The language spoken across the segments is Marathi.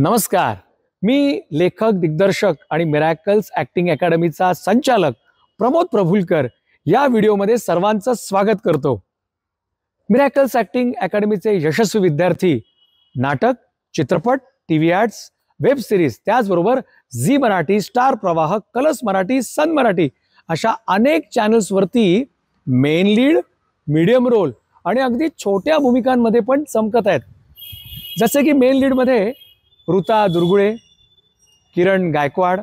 नमस्कार. मी लेखक, दिग्दर्शक आणि मिरॅकल्स ॲक्टिंग अकॅडमीचा संचालक प्रमोद प्रभुलकर या व्हिडिओमध्ये सर्वांचं स्वागत करतो. मिरॅकल्स ॲक्टिंग अकॅडमीचे यशस्वी विद्यार्थी नाटक, चित्रपट, टीव्ही ॲड्स, वेब सिरीज, त्याचबरोबर झी मराठी, स्टार प्रवाह, कलर्स मराठी, सन मराठी अशा अनेक चॅनल्सवरती मेन लीड, मीडियम रोल आणि अगदी छोट्या भूमिकांमध्ये पण चमकत आहेत. जसे की मेन लीडमध्ये ऋता दुर्गुळे, किरण गायकवाड,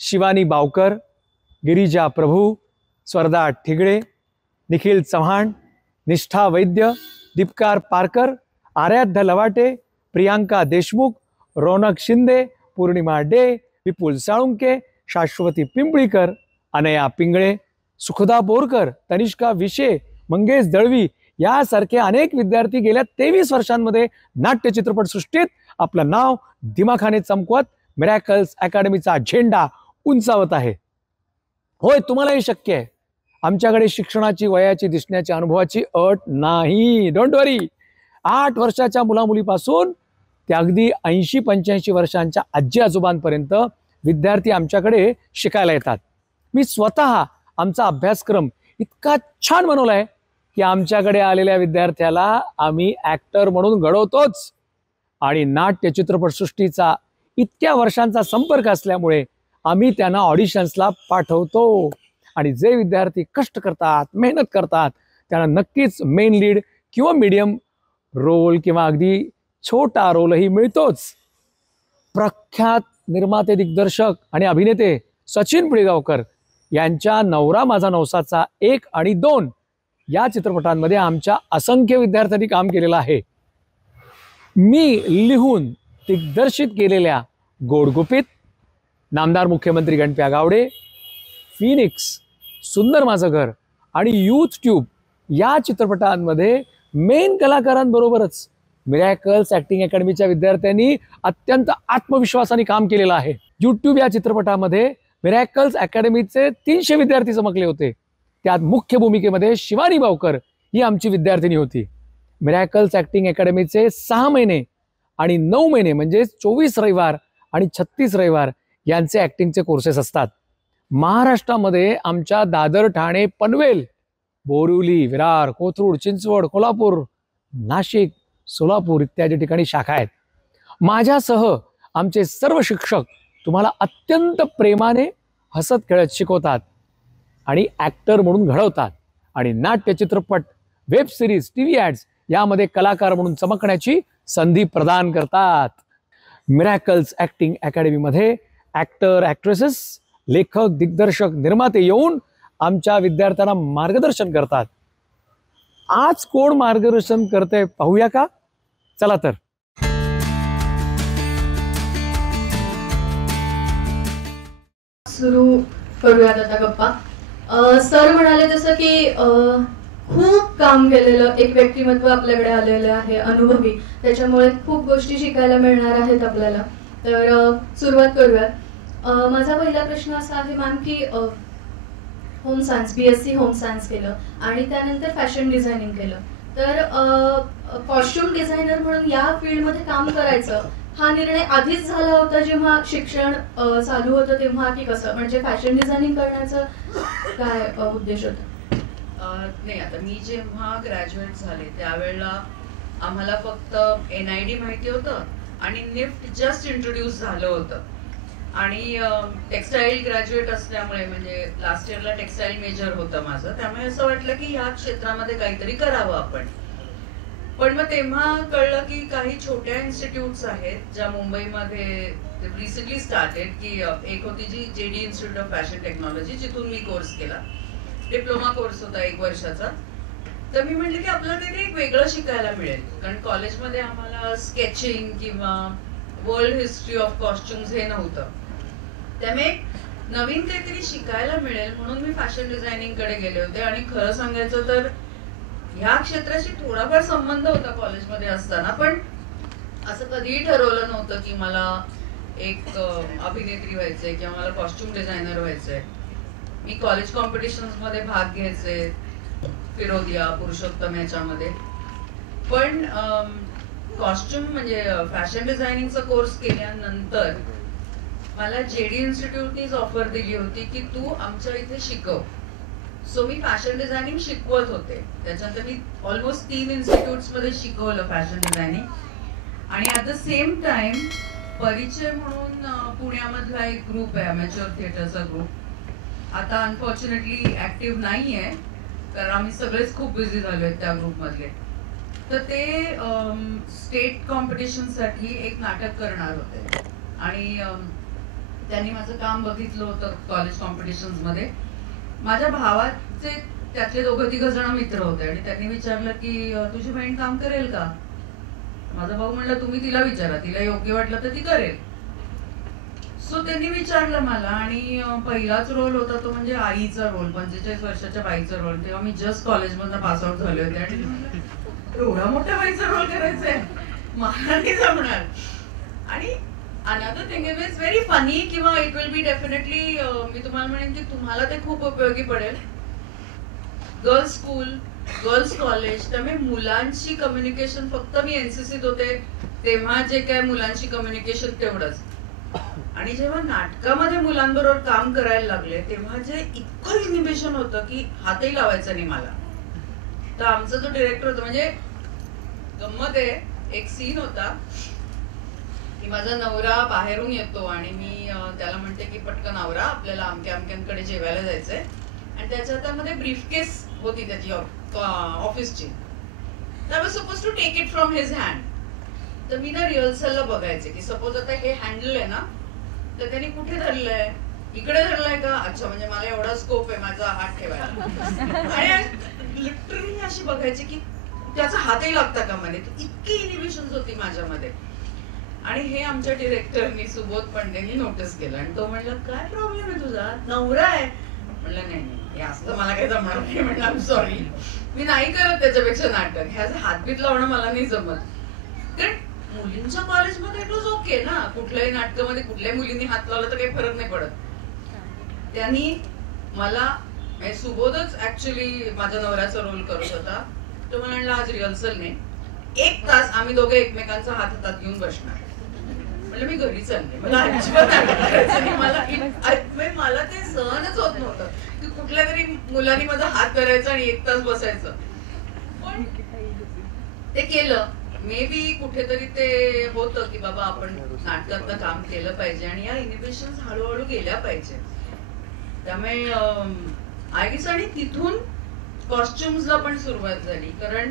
शिवानी बावकर, गिरिजा प्रभू, स्वर्धा ठिगळे, निखिल चव्हाण, निष्ठा वैद्य, दीपकार पारकर, आराध्य लवाटे, प्रियांका देशमुख, रौनक शिंदे, पूर्णिमा डे, विपुल साळुंके, शाश्वती पिंपळीकर, अनया पिंगळे, सुखदा बोरकर, तनिष्का विशे, मंगेश दळवी यासारखे अनेक विद्यार्थी गेल्या 23 वर्षांमध्ये नाट्य चित्रपटसृष्टीत आपलं नाव दिमाखाने चमकवत मिरॅकल्स अकॅडमीचा झेंडा उंचावत आहे. होय, तुम्हालाही शक्य आहे. आमच्याकडे शिक्षणाची, वयाची, दिसण्याची, अनुभवाची अट नाही. डोंट वरी. 8 वर्षाच्या मुलामुलीपासून ते अगदी 80-85 वर्षांच्या आजी आजोबांपर्यंत विद्यार्थी आमच्याकडे शिकायला येतात. मी स्वतः आमचा अभ्यासक्रम इतका छान बनवलाय की आमच्याकडे आलेल्या विद्यार्थ्याला आम्ही ॲक्टर म्हणून घडवतोच. आणि नाट्य चित्रपटसृष्टीचा इतक्या वर्षांचा संपर्क असल्यामुळे आम्ही त्यांना ऑडिशन्सला पाठवतो. आणि जे विद्यार्थी कष्ट करतात, मेहनत करतात, त्यांना नक्कीच मेन लीड किंवा मीडियम रोल किंवा अगदी छोटा रोलही मिळतोच. प्रख्यात निर्माते, दिग्दर्शक आणि अभिनेते सचिन पिळगावकर यांच्या नवरा माझा नवसाचा 1 आणि 2 या चित्रपटांमध्ये आमच्या असंख्य विद्यार्थ्यांनी काम केलेलं आहे. मी लिहून दिग्दर्शित केलेल्या गोडगुपित, नामदार मुख्यमंत्री गणप्या गावडे, फिनिक्स, सुंदर माझं घर आणि यूथ ट्यूब या चित्रपटांमध्ये मेन कलाकारांबरोबरच मिरॅकल्स ॲक्टिंग अकॅडमीच्या विद्यार्थ्यांनी अत्यंत आत्मविश्वासाने काम केलेलं आहे. यूट्यूब या चित्रपटामध्ये मिरॅकल्स अकॅडमीचे 300 विद्यार्थी चमकले होते. त्यात मुख्य भूमिकेमध्ये शिवानी बावकर ही आमची विद्यार्थिनी होती. मिरॅकल्स ॲक्टिंग अकॅडमीचे 6 महिने आणि 9 महिने म्हणजे 24 रविवार आणि 36 रविवार यांचे ॲक्टिंगचे कोर्सेस असतात. महाराष्ट्रामध्ये आमच्या दादर, ठाणे, पनवेल, बोरिवली, विरार, कोथरूड, चिंचवड, कोल्हापूर, नाशिक, सोलापूर इत्यादी ठिकाणी शाखा आहेत. माझ्यासह आमचे सर्व शिक्षक तुम्हाला अत्यंत प्रेमाने हसत खेळत शिकवतात आणि ॲक्टर म्हणून घडवतात आणि नाट्य, चित्रपट, वेब सिरीज, टीव्ही ॲड्स यामध्ये कलाकार म्हणून चमकण्याची संधी प्रदान करतात. मिरॅकल्स ॲक्टिंग अकॅडमीमध्ये ॲक्टर, ॲक्ट्रेसेस, लेखक, दिग्दर्शक, निर्माते येऊन आमच्या विद्यार्थ्यांना मार्गदर्शन करतात. आज कोण मार्गदर्शन करते पाहूया का? चला तर. सुरू करूयात आता गप्पा. सर म्हणाले जसं की खूप काम केलेलं एक व्यक्तिमत्व आपल्याकडे आलेलं आहे, अनुभवी, त्याच्यामुळे खूप गोष्टी शिकायला मिळणार आहेत आपल्याला. तर सुरुवात करूयात. माझा पहिला प्रश्न असा आहे मॅम की home science, BSc home science केलं आणि त्यानंतर फॅशन डिझायनिंग केलं, तर कॉस्ट्युम डिझायनर म्हणून या फील्डमध्ये काम करायचं हा निर्णय आधीच झाला होता जेव्हा शिक्षण चालू होतं तेव्हा, की कसं? म्हणजे फॅशन डिझायनिंग करण्याचं काय उद्देश होता? नाही, आता मी जेव्हा ग्रॅज्युएट झाले त्यावेळेला आम्हाला फक्त NID माहिती होतं आणि निफ्ट जस्ट इंट्रोड्यूस झालं होतं. आणि टेक्स्टाईल ग्रॅज्युएट असल्यामुळे म्हणजे लास्ट इयरला टेक्स्टाईल मेजर होतं माझं, त्यामुळे असं वाटलं की ह्या क्षेत्रामध्ये काहीतरी करावं आपण. पण मग तेव्हा कळलं की काही छोट्या इन्स्टिट्यूट्स आहेत ज्या मुंबईमध्ये रिसेंटली स्टार्टेड, की एक होती जी JD institute of fashion technology, जिथून मी कोर्स केला. डिप्लोमा कोर्स होता 1 वर्षाचा. तर मी म्हटलं की आपल्याला काहीतरी एक वेगळं शिकायला मिळेल, कारण कॉलेजमध्ये आम्हाला स्केचिंग किंवा वर्ल्ड हिस्ट्री ऑफ कॉस्ट्युम्स हे नव्हतं. त्यामुळे नवीन काहीतरी शिकायला मिळेल म्हणून मी फॅशन डिझायनिंग कडे गेले होते. आणि खरं सांगायचं तर ह्या क्षेत्राशी थोडाफार संबंध होता कॉलेजमध्ये असताना, पण असं कधीही ठरवलं नव्हतं की मला एक अभिनेत्री व्हायचंय किंवा मला कॉस्ट्युम डिझायनर व्हायचंय. मी कॉलेज कॉम्पिटिशन्स मध्ये भाग घ्यायचे, फिरोदिया, पुरुषोत्तम याच्यामध्ये. पण कॉस्ट्युम म्हणजे फॅशन डिझायनिंगचा कोर्स केल्यानंतर मला JD इन्स्टिट्यूटनीच ऑफर दिली होती की तू आमच्या इथे शिकव. सो मी फॅशन डिझायनिंग शिकवत होते. त्याच्यानंतर मी ऑलमोस्ट 3 इन्स्टिट्यूट्स मध्ये शिकवलं फॅशन डिझायनिंग. आणि ॲट द सेम टाइम परिचय म्हणून पुण्यामधला एक ग्रुप आहे, अमॅच्युअर थिएटरचा ग्रुप. आता अनफॉर्च्युनेटली ऍक्टिव्ह नाही आहे, कारण आम्ही सगळेच खूप बिझी झालो आहेत त्या ग्रुपमधले. तर ते स्टेट कॉम्पिटिशनसाठी एक नाटक करणार होते आणि त्यांनी माझं काम बघितलं होतं कॉलेज कॉम्पिटिशन्समध्ये. माझ्या भावाचे त्यातले 2-3 जण मित्र होते आणि त्यांनी विचारलं की तुझी बहीण काम करेल का. माझा भाऊ म्हणला तुम्ही तिला विचारा, तिला योग्य वाटलं तर ती करेल. सो त्यांनी विचारलं मला आणि पहिलाच रोल होता तो म्हणजे आईचा रोल, 45 वर्षाच्या बाईचा रोल. तेव्हा मी जस्ट कॉलेजमधनं पास आउट झाले होते आणि एवढा मोठ्या बाईचा रोल करायचा मला नाही जमणार. आणि another thing is very funny किंवा इट विल बी डेफिनेटली, मी तुम्हाला म्हणेन की तुम्हाला ते खूप उपयोगी पडेल. गर्ल्स स्कूल, गर्ल्स कॉलेज, त्यामुळे मुलांशी कम्युनिकेशन फक्त मी NCCत होते तेव्हा जे काय मुलांशी कम्युनिकेशन तेवढंच. आणि जेव्हा नाटकामध्ये मुलांबरोबर काम करायला लागले तेव्हा जे इतकं इनिबिशन होतं की हातही लावायचं नाही मला. तर आमचा जो डिरेक्टर होता, म्हणजे गंमत आहे, एक सीन होता की माझा नवरा बाहेरून येतो आणि मी त्याला म्हणते की पटकन आवरा, आपल्याला अमक्या अमक्यांकडे जेवायला जायचंय. आणि त्याच्या हातामध्ये ब्रीफकेस होती त्याची ऑफिसची. I was suppose to take it from his hand. तर मी ना रिहर्सलला बघायचे की सपोज आता हे हँडल आहे ना, तर त्यांनी कुठे धरलंय, इकडे धरलाय का, अच्छा म्हणजे मला एवढा स्कोप आहे माझा हात ठेवायला. आणि लिटरली अशी बघायची की त्याचा हातही लागता का मध्ये. इतकी इनिबिशन्स होती माझ्यामध्ये. आणि हे आमच्या डिरेक्टरनी सुबोध पंडेंनी नोटीस केलं आणि तो म्हणला काय प्रॉब्लेम आहे तुझा, नवरा आहे. म्हणलं नाही हे असं मला काही जमणार नाही. म्हणलं आय एम सॉरी, मी नाही करत त्याच्यापेक्षा नाटक, ह्याचं हातबीत लावणं मला नाही जमत. कारण मुलींच्या कॉलेजमध्ये इट वॉज ओके ना, कुठल्याही नाटकामध्ये कुठल्याही मुलींनी हात लावला तर काही फरक नाही पडत. त्यांनी मला, सुबोधच ऍक्च्युली माझ्या नवऱ्याचा रोल करत होता. तो मला म्हणला आज रिहर्सल नाही, 1 तास आम्ही दोघे एकमेकांचा हात हातात घेऊन बसणार. म्हणलं मी घरी चालले, मला अजिबात करायचं नाही. मला ते सहनच होत नव्हतं की कुठल्या तरी मुलांनी माझा हात धरायचा आणि 1 तास बसायचं. पण ते केलं. मे बी कुठेतरी ते होतं की बाबा आपण नाटकातलं काम केलं पाहिजे आणि या इनिबिशन्स हळूहळू गेल्या पाहिजे. त्यामुळे आय गेस, आणि तिथून कॉस्ट्युम्सला पण सुरुवात झाली. कारण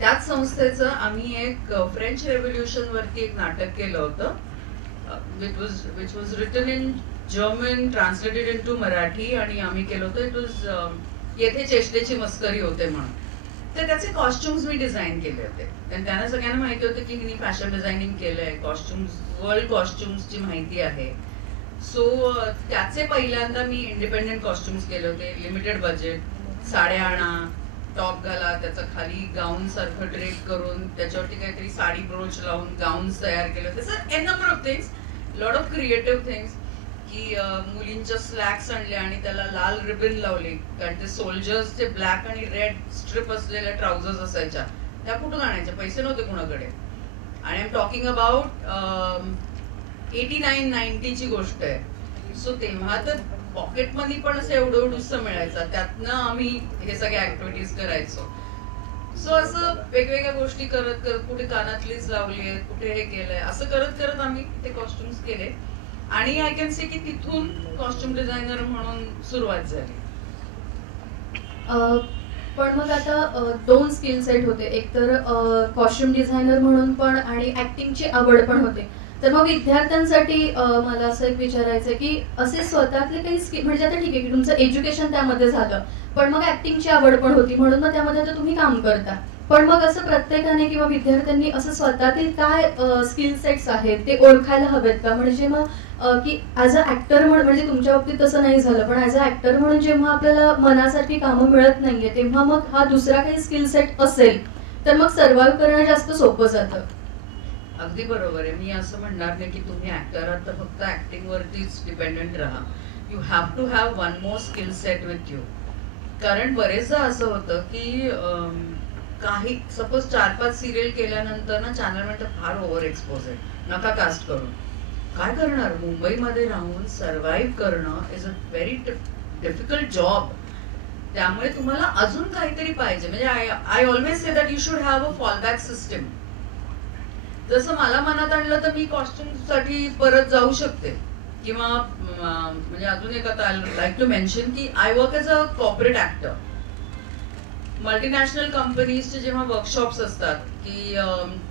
त्याच संस्थेचं आम्ही एक फ्रेंच रेव्होल्युशन वरती एक नाटक केलं होतं, which was written in German, translated into Marathi, आणि आम्ही केलं होतं. इट वॉज येथे चेष्टेची मस्करी होते म्हणून. तर त्याचे कॉस्ट्युम्स मी डिझाईन केले होते. आणि त्यांना सगळ्यांना माहिती होतं की मी फॅशन डिझायनिंग केलंय, कॉस्ट्युम्स, वर्ल्ड कॉस्ट्युम्सची माहिती आहे. सो त्याचे पहिल्यांदा मी इंडिपेंडेंट कॉस्ट्युम्स केले होते, लिमिटेड बजेट. साड्या आणा, टॉप घाला, त्याचा खाली गाऊन सारखं ड्रेप करून त्याच्यावरती काहीतरी साडी ब्रोच लावून गाऊन्स तयार केले होते. Sir A number of things, lot of creative things. की मुलींच्या स्लॅक्स आणल्या आणि त्याला लाल रिबन लावली, कारण ते सोल्जर्सचे ब्लॅक आणि रेड स्ट्रिप असलेल्या ट्राउझर्स असायच्या, त्या कुठून आणायच्या, पैसे नव्हते कुणाकडे. आणि आय एम टॉकिंग अबाउट 89-90 ची गोष्ट आहे. सो तेव्हा तर पॉकेट मनी पण असं एवढं एवढंसं मिळायचं, त्यातनं आम्ही हे सगळे ऍक्टिव्हिटीज करायचो. सो असं वेगवेगळ्या गोष्टी करत करत, कुठे कानातलीच लावली, कुठे हे केलंय, असं करत करत आम्ही ते कॉस्ट्युम्स केले. आणि आय कॅन से की तिथून कॉस्ट्युम डिझायनर म्हणून सुरुवात झाली. पण मग आता 2 स्किल सेट होते, एक तर कॉस्ट्युम डिझायनर म्हणून पण आणि ऍक्टिंगची आवड पण होते. तर मग विद्यार्थ्यांसाठी मला असं एक विचारायचं की असे स्वतःतले काही स्किल, म्हणजे आता ठीक आहे की तुमचं एज्युकेशन त्यामध्ये झालं, पण मग ऍक्टिंगची आवड पण होती म्हणून मग त्यामध्ये आता तुम्ही काम करता. पण मग असं प्रत्येकाने किंवा विद्यार्थ्यांनी असं स्वतःतील काय स्किल सेट्स आहेत ते ओळखायला हवेत का, म्हणजे मग की ऍज अ ऍक्टर म्हणजे तुमच्या बाबतीत तसं नाही झालं, पण ऍज अ ऍक्टर म्हणून जेव्हा आपल्याला मनासाठी कामं मिळत नाहीये तेव्हा मग हा दुसरा काही स्किल सेट असेल तर मग सर्व्हाइव्ह करणं जास्त सोपं जातं. अगदी बरोबर आहे. मी असं म्हणणार नाही की तुम्ही ऍक्टर आहात तर फक्त ऍक्टिंग वरतीच डिपेंडेंट राहा. You have to have one more skill set with you. कारण बरेचदा असं होतं की काही सपोज 4-5 सिरियल केल्यानंतर ना चॅनल म्हणतात फार ओव्हर एक्सपोज आहे, नका कास्ट करू. काय करणार, मुंबईमध्ये राहून सर्व्हाइव्ह करणं is a very difficult job. त्यामुळे तुम्हाला अजून काहीतरी पाहिजे. म्हणजे I always say that you should have a fallback system. जसं मला मनात आणलं तर मी कॉस्ट्युम साठी परत जाऊ शकते, किंवा म्हणजे अजून एक आता आय लाईक टू मेन्शन की I work as a corporate actor. Multinational कंपनीजचे जेव्हा वर्कशॉप्स असतात की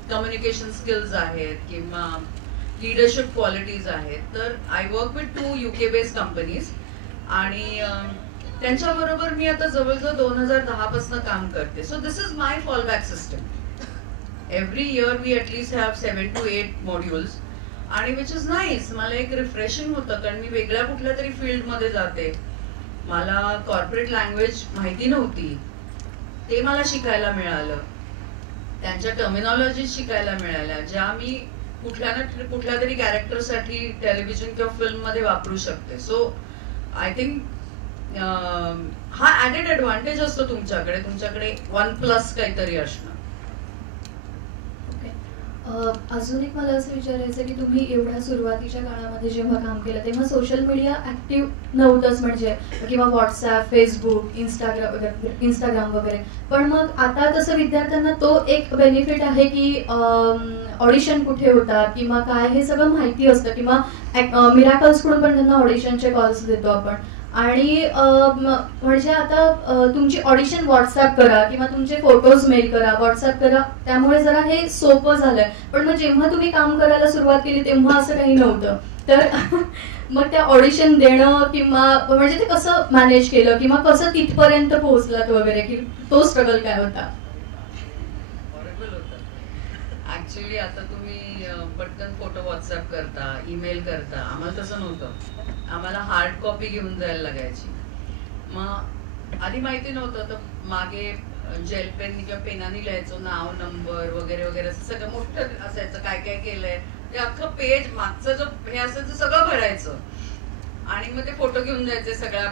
कम्युनिकेशन स्किल्स आहेत किंवा लीडरशिप क्वालिटीज आहेत, तर I work with 2 UK based companies आणि त्यांच्याबरोबर मी आता जवळजवळ 2010 पासून काम करते. So this is my fallback system. Every year we at least have 7 to 8 modules, आणि विच इज नाईस. मला एक रिफ्रेशिंग होतं, कारण मी वेगळ्या कुठल्या तरी फील्डमध्ये जाते. मला कॉर्पोरेट लँग्वेज माहिती नव्हती, ते मला शिकायला मिळालं. त्यांच्या टर्मिनॉलॉजी शिकायला मिळाल्या, ज्या मी कुठल्या तरी कॅरेक्टरसाठी टेलिव्हिजन किंवा फिल्ममध्ये वापरू शकते. सो आय थिंक हा ऍडेड ऍडव्हान्टेज असतो तुमच्याकडे 1+ काहीतरी असणं. अजून एक मला असं विचारायचं की तुम्ही एवढ्या सुरुवातीच्या काळामध्ये जेव्हा काम केलं तेव्हा सोशल मीडिया ऍक्टिव्ह नव्हतंच, म्हणजे किंवा व्हॉट्सॲप, फेसबुक, इंस्टाग्राम वगैरे. पण मग आता तसं विद्यार्थ्यांना तो एक बेनिफिट आहे की ऑडिशन कुठे होतात किंवा काय हे सगळं माहिती असतं, किंवा मिरॅकल्सकडून पण त्यांना ऑडिशनचे कॉल्स देतो आपण. आणि म्हणजे आता तुमची ऑडिशन व्हॉट्सअप करा किंवा तुमचे फोटोज मेल करा, व्हॉट्सअप करा, त्यामुळे जरा हे सोपं झालंय. पण मग जेव्हा तुम्ही काम करायला सुरुवात केली तेव्हा असं काही नव्हतं. तर मग त्या ऑडिशन देणं किंवा म्हणजे ते कसं मॅनेज केलं किंवा कसं तिथपर्यंत पोहोचलात वगैरे, की तो स्ट्रगल काय होता? ऍक्च्युली आता तुम्ही पटकन फोटो व्हॉट्सअप करता, ईमेल करता. आम्हाला तसं नव्हतं. आम्हाला हार्ड कॉपी घेऊन जायला लागायची. मग आधी माहिती नव्हतं, तर मागे जेल पेन किंवा पेनाने लिहायचो, नाव, नंबर वगैरे वगैरे, असं सगळं मोठं असायचं. काय काय केलंय ते अख्खं पेज, मागचं जो हे असायचं सगळं भरायचं. आणि मग ते फोटो घेऊन जायचे. सगळ्या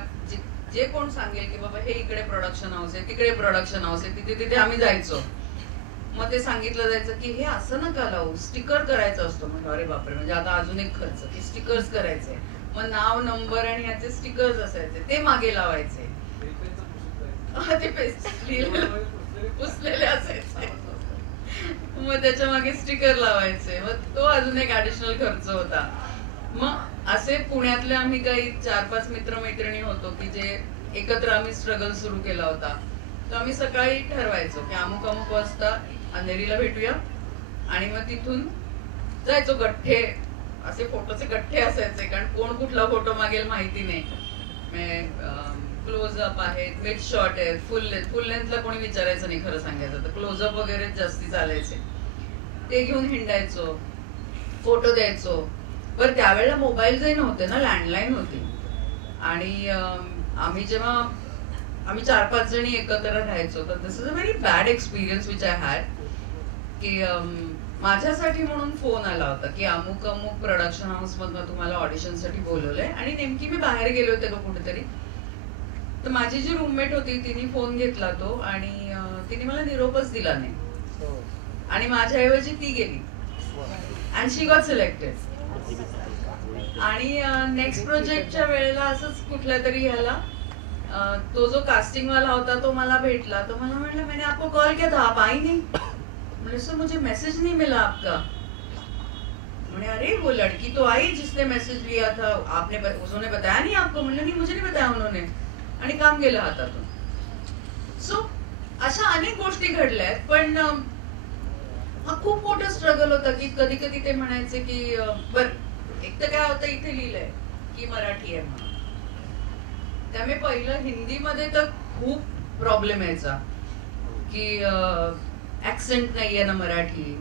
जे कोण सांगेल की बाबा हे इकडे प्रोडक्शन हाऊस आहे, तिकडे प्रोडक्शन हाऊस आहे, तिथे तिथे आम्ही जायचो. मग ते सांगितलं जायचं की हे असं नका लावू, स्टिकर करायचा असतो. म्हणजे अरे बापरे, म्हणजे आता अजून एक खर्च की स्टिकर्स करायचे. मग नाव, नंबर आणि ह्याचे स्टिकर्स असायचे, ते मागे लावायचे. ते पुसलेले असायचे, मग त्याच्या मागे स्टिकर लावायचे. मग तो अजून एक ऍडिशनल खर्च होता. मग असे पुण्यातले आम्ही काही 4-5 मित्रमैत्रिणी होतो की जे एकत्र आम्ही स्ट्रगल सुरू केला होता. तर आम्ही सकाळी ठरवायचो की अमुक अमुक वाजता अंधेरीला भेटूया, आणि मग तिथून जायचो. गठ्ठे, असे फोटोचे गठ्ठे असायचे, कारण कोण कुठला फोटो मागेल माहिती नाही. क्लोजअप आहेत, मिड शॉट आहेत, फुल लेंथला कोणी विचारायचं नाही खरं सांगायचं तर. क्लोजअप वगैरे जास्ती चालायचे, ते घेऊन हिंडायचो, फोटो द्यायचो. बरं त्यावेळेला मोबाईलही नव्हते ना, लँडलाईन होती. आणि आम्ही 4-5 जणी एकत्र राहायचो. तर this is a very bad experience which I had. की माझ्यासाठी म्हणून फोन आला होता की अमुक अमुक प्रोडक्शन हाऊस मधनं तुम्हाला ऑडिशन साठी बोलवलंय. आणि नेमकी मी बाहेर गेले होते का कुठेतरी, तर माझी जी रूममेट होती तिने फोन घेतला तो, आणि तिने मला निरोपच दिला नाही. आणि माझ्याऐवजी ती गेली अँड शी गॉट सिलेक्टेड. आणि नेक्स्ट प्रोजेक्टच्या वेळेला असंच कुठल्या तरी ह्याला तो जो कास्टिंग वाला होता तो मला भेटला. तो मला म्हटला, मैंने आपको कॉल किया था, आप आई नहीं. मैंने सर मुझे मैसेज नहीं मिला आपका. मैंने अरे वो लड़की तो आई जिसने मैसेज लिया था, आपने उसने बताया नहीं आपको? मैंने नहीं, मुझे नहीं बताया उन्होंने. आणि काम गेलं हातातून. सो अशा अनेक गोष्टी घडल्यात. पण हा खूप मोठा स्ट्रगल होता की कधी कधी ते म्हणायचे की बरं एक तर काय होतं इथे लिहिलंय की मराठी आहे म्हणून. त्यामुळे पहिलं हिंदीमध्ये तर खूप प्रॉब्लेम यायचा की ऍक्सेंट नाहीये ना मराठी.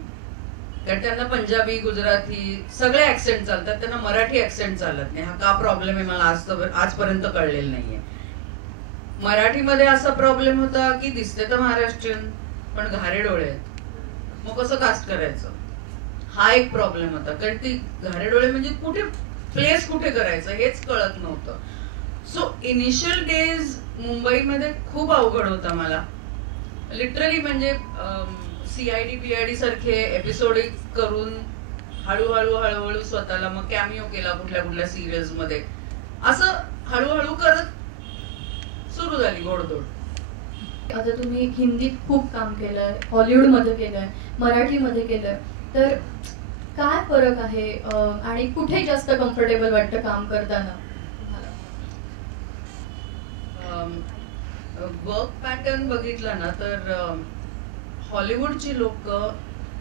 तर त्यांना पंजाबी, गुजराती सगळे ऍक्सेंट चालतात, त्यांना मराठी ऍक्सेंट चालत नाही. हा का प्रॉब्लेम आहे मला आजपर्यंत कळलेलं नाहीये. मराठीमध्ये असा प्रॉब्लेम होता की दिसते तर महाराष्ट्रीयन पण घारे डोळे आहेत, मग कसं कास्ट करायचं, हा एक प्रॉब्लेम होता. कारण ती घारे डोळे म्हणजे कुठे प्लेस कुठे करायचं हेच कळत नव्हतं. सो इनिशियल डेज मुंबईमध्ये खूप अवघड होता मला. लिटरली म्हणजे CID PID सारखे एपिसोड करून हळूहळू स्वतःला मग कॅमिओ केला कुठल्या कुठल्या सिरियल्स मध्ये, असं हळूहळू करत सुरू झाली घोडदौड. आता तुम्ही हिंदीत खूप काम केलंय, हॉलिवूडमध्ये केलंय, मराठीमध्ये केलंय, तर काय फरक आहे आणि कुठे जास्त कम्फर्टेबल वाटतं काम करताना? वर्क पॅटर्न बघितला ना तर हॉलिवूडची लोक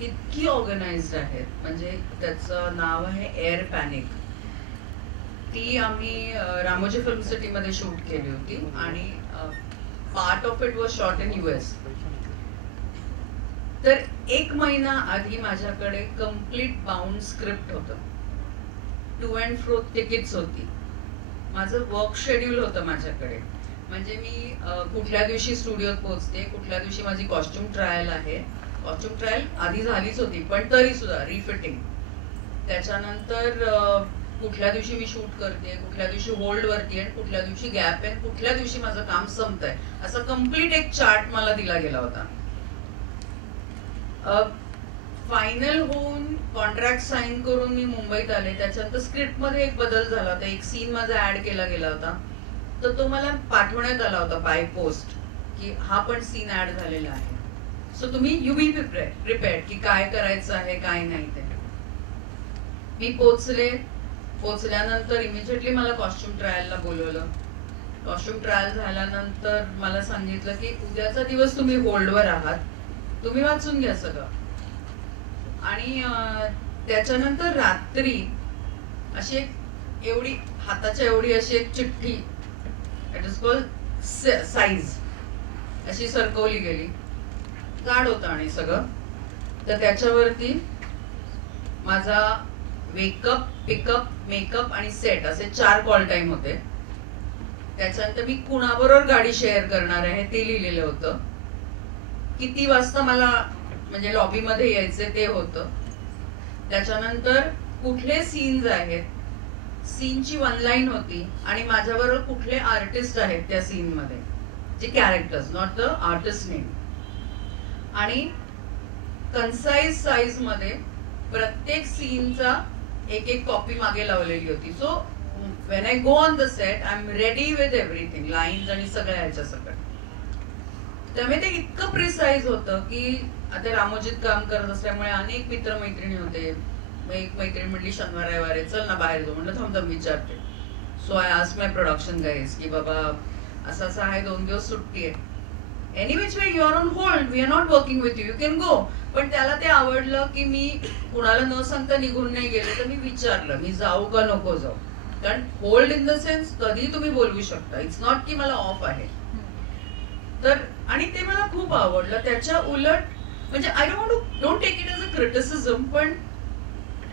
इतकी ऑर्गनाइज्ड आहेत, म्हणजे त्याचं नाव आहे एअर पॅनिक. ती आम्ही रामोजी फिल्म सिटीमध्ये शूट केली होती आणि part of it was shot in US. तर 1 महिना आधी माझ्याकडे कम्प्लीट बाउंड स्क्रिप्ट होतं, टू अँड फ्रो तिकीट्स होती, माझं वर्क शेड्यूल होतं माझ्याकडे. म्हणजे मी कुठल्या दिवशी स्टुडिओत पोहोचते, कुठल्या दिवशी माझी कॉस्ट्युम ट्रायल आहे. कॉस्ट्युम ट्रायल आधी झालीच होती पण तरी सुद्धा रिफिटिंग, त्याच्यानंतर कुठल्या दिवशी मी शूट करते, कुठल्या दिवशी होल्ड वरती आहे, कुठल्या दिवशी गॅप आहे, कुठल्या दिवशी माझं काम संपतंय, असं कम्प्लीट एक चार्ट मला दिला गेला होता. फायनल होऊन कॉन्ट्रॅक्ट साईन करून मी मुंबईत आले. त्याच्यानंतर स्क्रिप्ट मध्ये एक बदल झाला होता, एक सीन माझा ऍड केला गेला होता, तर तो मला पाठवण्यात आला होता बाय पोस्ट की हा पण सीन ऍड झालेला आहे. सो तुम्ही यू बी प्रिपेअर्ड की काय करायचं आहे काय नाही ते. मी पोचल्यानंतर इमिजिएटली मला कॉस्ट्युम ट्रायलला बोलवलं. कॉस्ट्युम ट्रायल झाल्यानंतर मला सांगितलं की उद्याचा दिवस तुम्ही होल्डवर आहात, तुम्ही वाचून घ्या सगळं. आणि त्याच्यानंतर रात्री अशी एक एवढी हाताच्या एवढी अशी एक चिठ्ठी, इट इज कॉल्ड साईज, अशी सरकवली गेली. कार्ड होतं आणि सगळं. तर त्याच्यावरती माझा वेकअप, पिकअप, मेकअप आणि सेट असे 4 कॉल टाइम होते. त्याच्यानंतर मी कुणाबरोबर गाडी शेअर करणार आहे ते लिहिलेलं होतं. किती वाजता मला म्हणजे लॉबीमध्ये यायचे ते होतं. त्याच्यानंतर कुठले सीन्स आहेत, सीनची 1 लाईन होती आणि माझ्याबरोबर कुठले आर्टिस्ट आहेत त्या सीन मध्ये, जे characters, not the artist name. आणि कन्साइज साईज मध्ये प्रत्येक सीनचा एक कॉपी मागे लावलेली होती. So when I go on the set I am ready with everything, lines आणि सगळ्या ह्याच्या सगळं. त्यामुळे ते इतकं प्रिसाइज होतं की आता रामोजीत काम करत असल्यामुळे अनेक मित्रमैत्रिणी होते. एक मैत्रीण म्हटली शनिवार रविवार आहे, चल ना बाहेर जाऊ. म्हटलं थांब विचारते. So I asked my production guys की बाबा असं असं आहे, 2 दिवस सुट्टी आहे, anyways way you are on hold, we are not working with you can go. पण त्याला ते आवडलं की मी कुणाला न सांगता निघून नाही गेले. तर मी विचारलं मी जाऊ का नको जाऊ, कारण होल्ड इन द सेन्स कधी तुम्ही बोलवू शकता, इट्स नॉट की मला ऑफ आहे. तर आणि ते मला खूप आवडलं. त्याच्या उलट म्हणजे I don't take it as a criticism, पण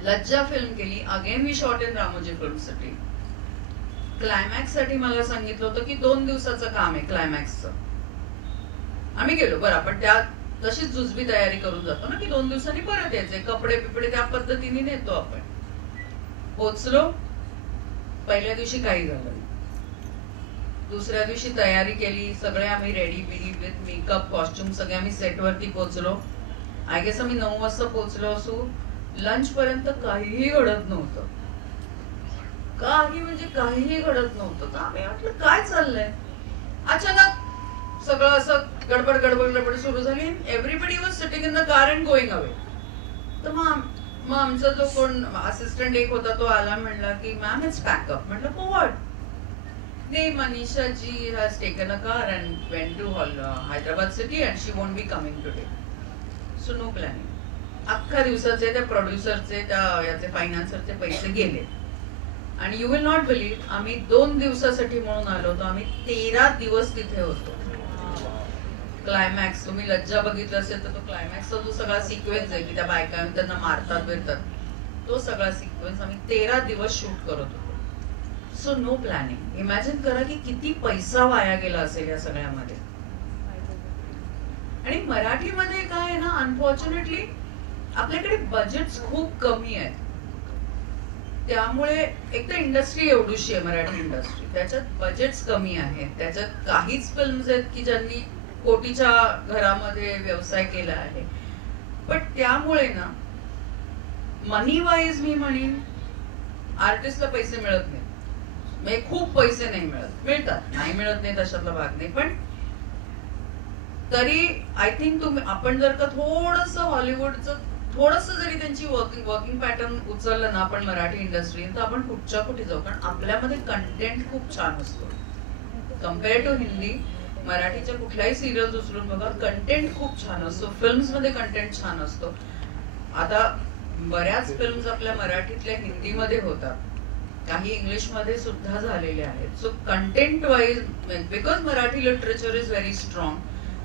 लज्जा फिल्म केली. Again we shot in Ramoji film city. Climax साठी मला सांगितलं होतं की 2 दिवसाचं काम आहे क्लायमॅक्सचं. आम्ही गेलो, बरं आपण त्या तशीच जुजबी तयारी करून जातो ना की 2 दिवसांनी परत यायचे, कपडे पिपडे त्या पद्धतीने नेतो आपण. पोचलो, पहिल्या दिवशी काही झालं नाही. दुसऱ्या दिवशी तयारी केली, सगळे आम्ही रेडी बिडी विथ मेकअप कॉस्ट्युम सगळे आम्ही सेटवरती पोहोचलो. आय गेस आम्ही 9 वाजता पोहोचलो असू. लंच पर्यंत काहीही घडत नव्हतं, काही म्हणजे काहीही घडत नव्हतं. तर आम्ही म्हटलं काय चाललंय. अचानक सगळं असं गडबड गडबड गडबड सुरू झाली. Everybody was sitting in the car and going away. तर मग आमचा जो कोण असिस्टंट एक होता तो आला, म्हणला की मॅम इट्स पॅकअप. म्हटलं फॉर व्हॉट. नाही, Manisha ji has taken a car and went to Hyderabad city and she won't be coming today. So no planning. अख्खा दिवसाचे त्या प्रोड्युसरचे त्या याचे फायनान्सरचे पैसे गेले. आणि यू विल नॉट बिलीव्ह, आम्ही 2 दिवसासाठी म्हणून आलो होतो, आम्ही 13 दिवस तिथे होतो. क्लायमॅक्स तुम्ही लज्जा बघितलं असेल तर तो क्लायमॅक्सचा जो सगळा सिक्वेन्स आहे की त्या बायका त्यांना मारतात बिरतात, तो सगळा सिक्वेन्स आम्ही 13 दिवस शूट करत होतो. So no planning. इमॅजिन करा की किती पैसा वाया गेला असेल या सगळ्यामध्ये. आणि मराठीमध्ये काय आहे ना, अनफॉर्च्युनेटली आपल्याकडे बजेट्स खूप कमी आहेत. त्यामुळे एक तर इंडस्ट्री एवढीशी आहे मराठी इंडस्ट्री, त्याच्यात बजेट्स कमी आहेत. त्याच्यात काहीच फिल्म्स आहेत की ज्यांनी कोटीच्या घरामध्ये व्यवसाय केला आहे, पण त्यामुळे ना मनी वाईज मी म्हणेन आर्टिस्टला पैसे मिळत नाही, म्हणजे खूप पैसे नाही मिळत, मिळतात नाही मिळत नाही तशातला भाग नाही, पण तरी आय थिंक आपण जर का थोडस हॉलिवूडचं थोडस जरी त्यांची वर्किंग पॅटर्न उचललं ना आपण मराठी इंडस्ट्री, तर आपण कुठच्या कुठे जाऊ, कारण आपल्यामध्ये कंटेंट खूप छान असतो कम्पेअर टू हिंदी. मराठीच्या कुठल्याही सिरियल उचलून बघा, कंटेंट खूप छान असतो, फिल्म्स मध्ये कंटेंट छान असतो. आता बऱ्याच फिल्म्स आपल्या मराठीतल्या हिंदीमध्ये होतात, काही इंग्लिश मध्ये सुद्धा झालेले आहेत. So content wise because Marathi literature is very strong,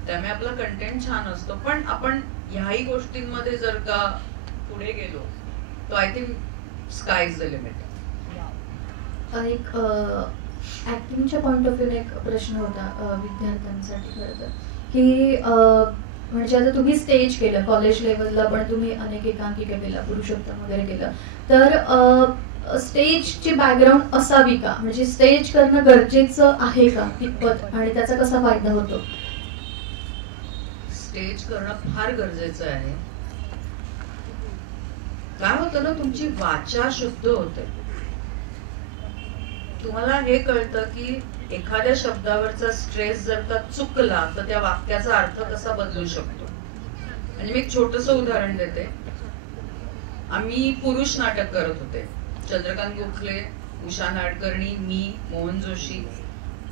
त्यामुळे आपला कंटेंट छान असतो. पण आपण ह्याही गोष्टींमध्ये जर का पुढे गेलो तर I think sky is the limit. एक ऍक्टिंगच्या पॉइंट ऑफ व्ह्यूने एक प्रश्न होता विद्यार्थ्यांसाठी खरं तर, की म्हणजे आता तुम्ही स्टेज केलं कॉलेज लेवलला, पण तुम्ही अनेक एकांकिका केल्या, पुरुषोत्तम वगैरे केलं, तर स्टेजची बॅकग्राऊंड असावी का, म्हणजे स्टेज करणं गरजेचं आहे का कितपत, आणि त्याचा कसा फायदा होतो? स्टेज करणं फार गरजेचं आहे. काय होतं ना, तुमची वाचा शुद्ध होते, तुम्हाला हे कळतं की एखाद्या शब्दावरचा स्ट्रेस जर का चुकला तर त्या वाक्याचा अर्थ कसा बदलू शकतो. म्हणजे मी एक छोटस उदाहरण देते. आम्ही पुरुष नाटक करत होते, चंद्रकांत गोखले, उषा नाडकर्णी, मी, मोहन जोशी,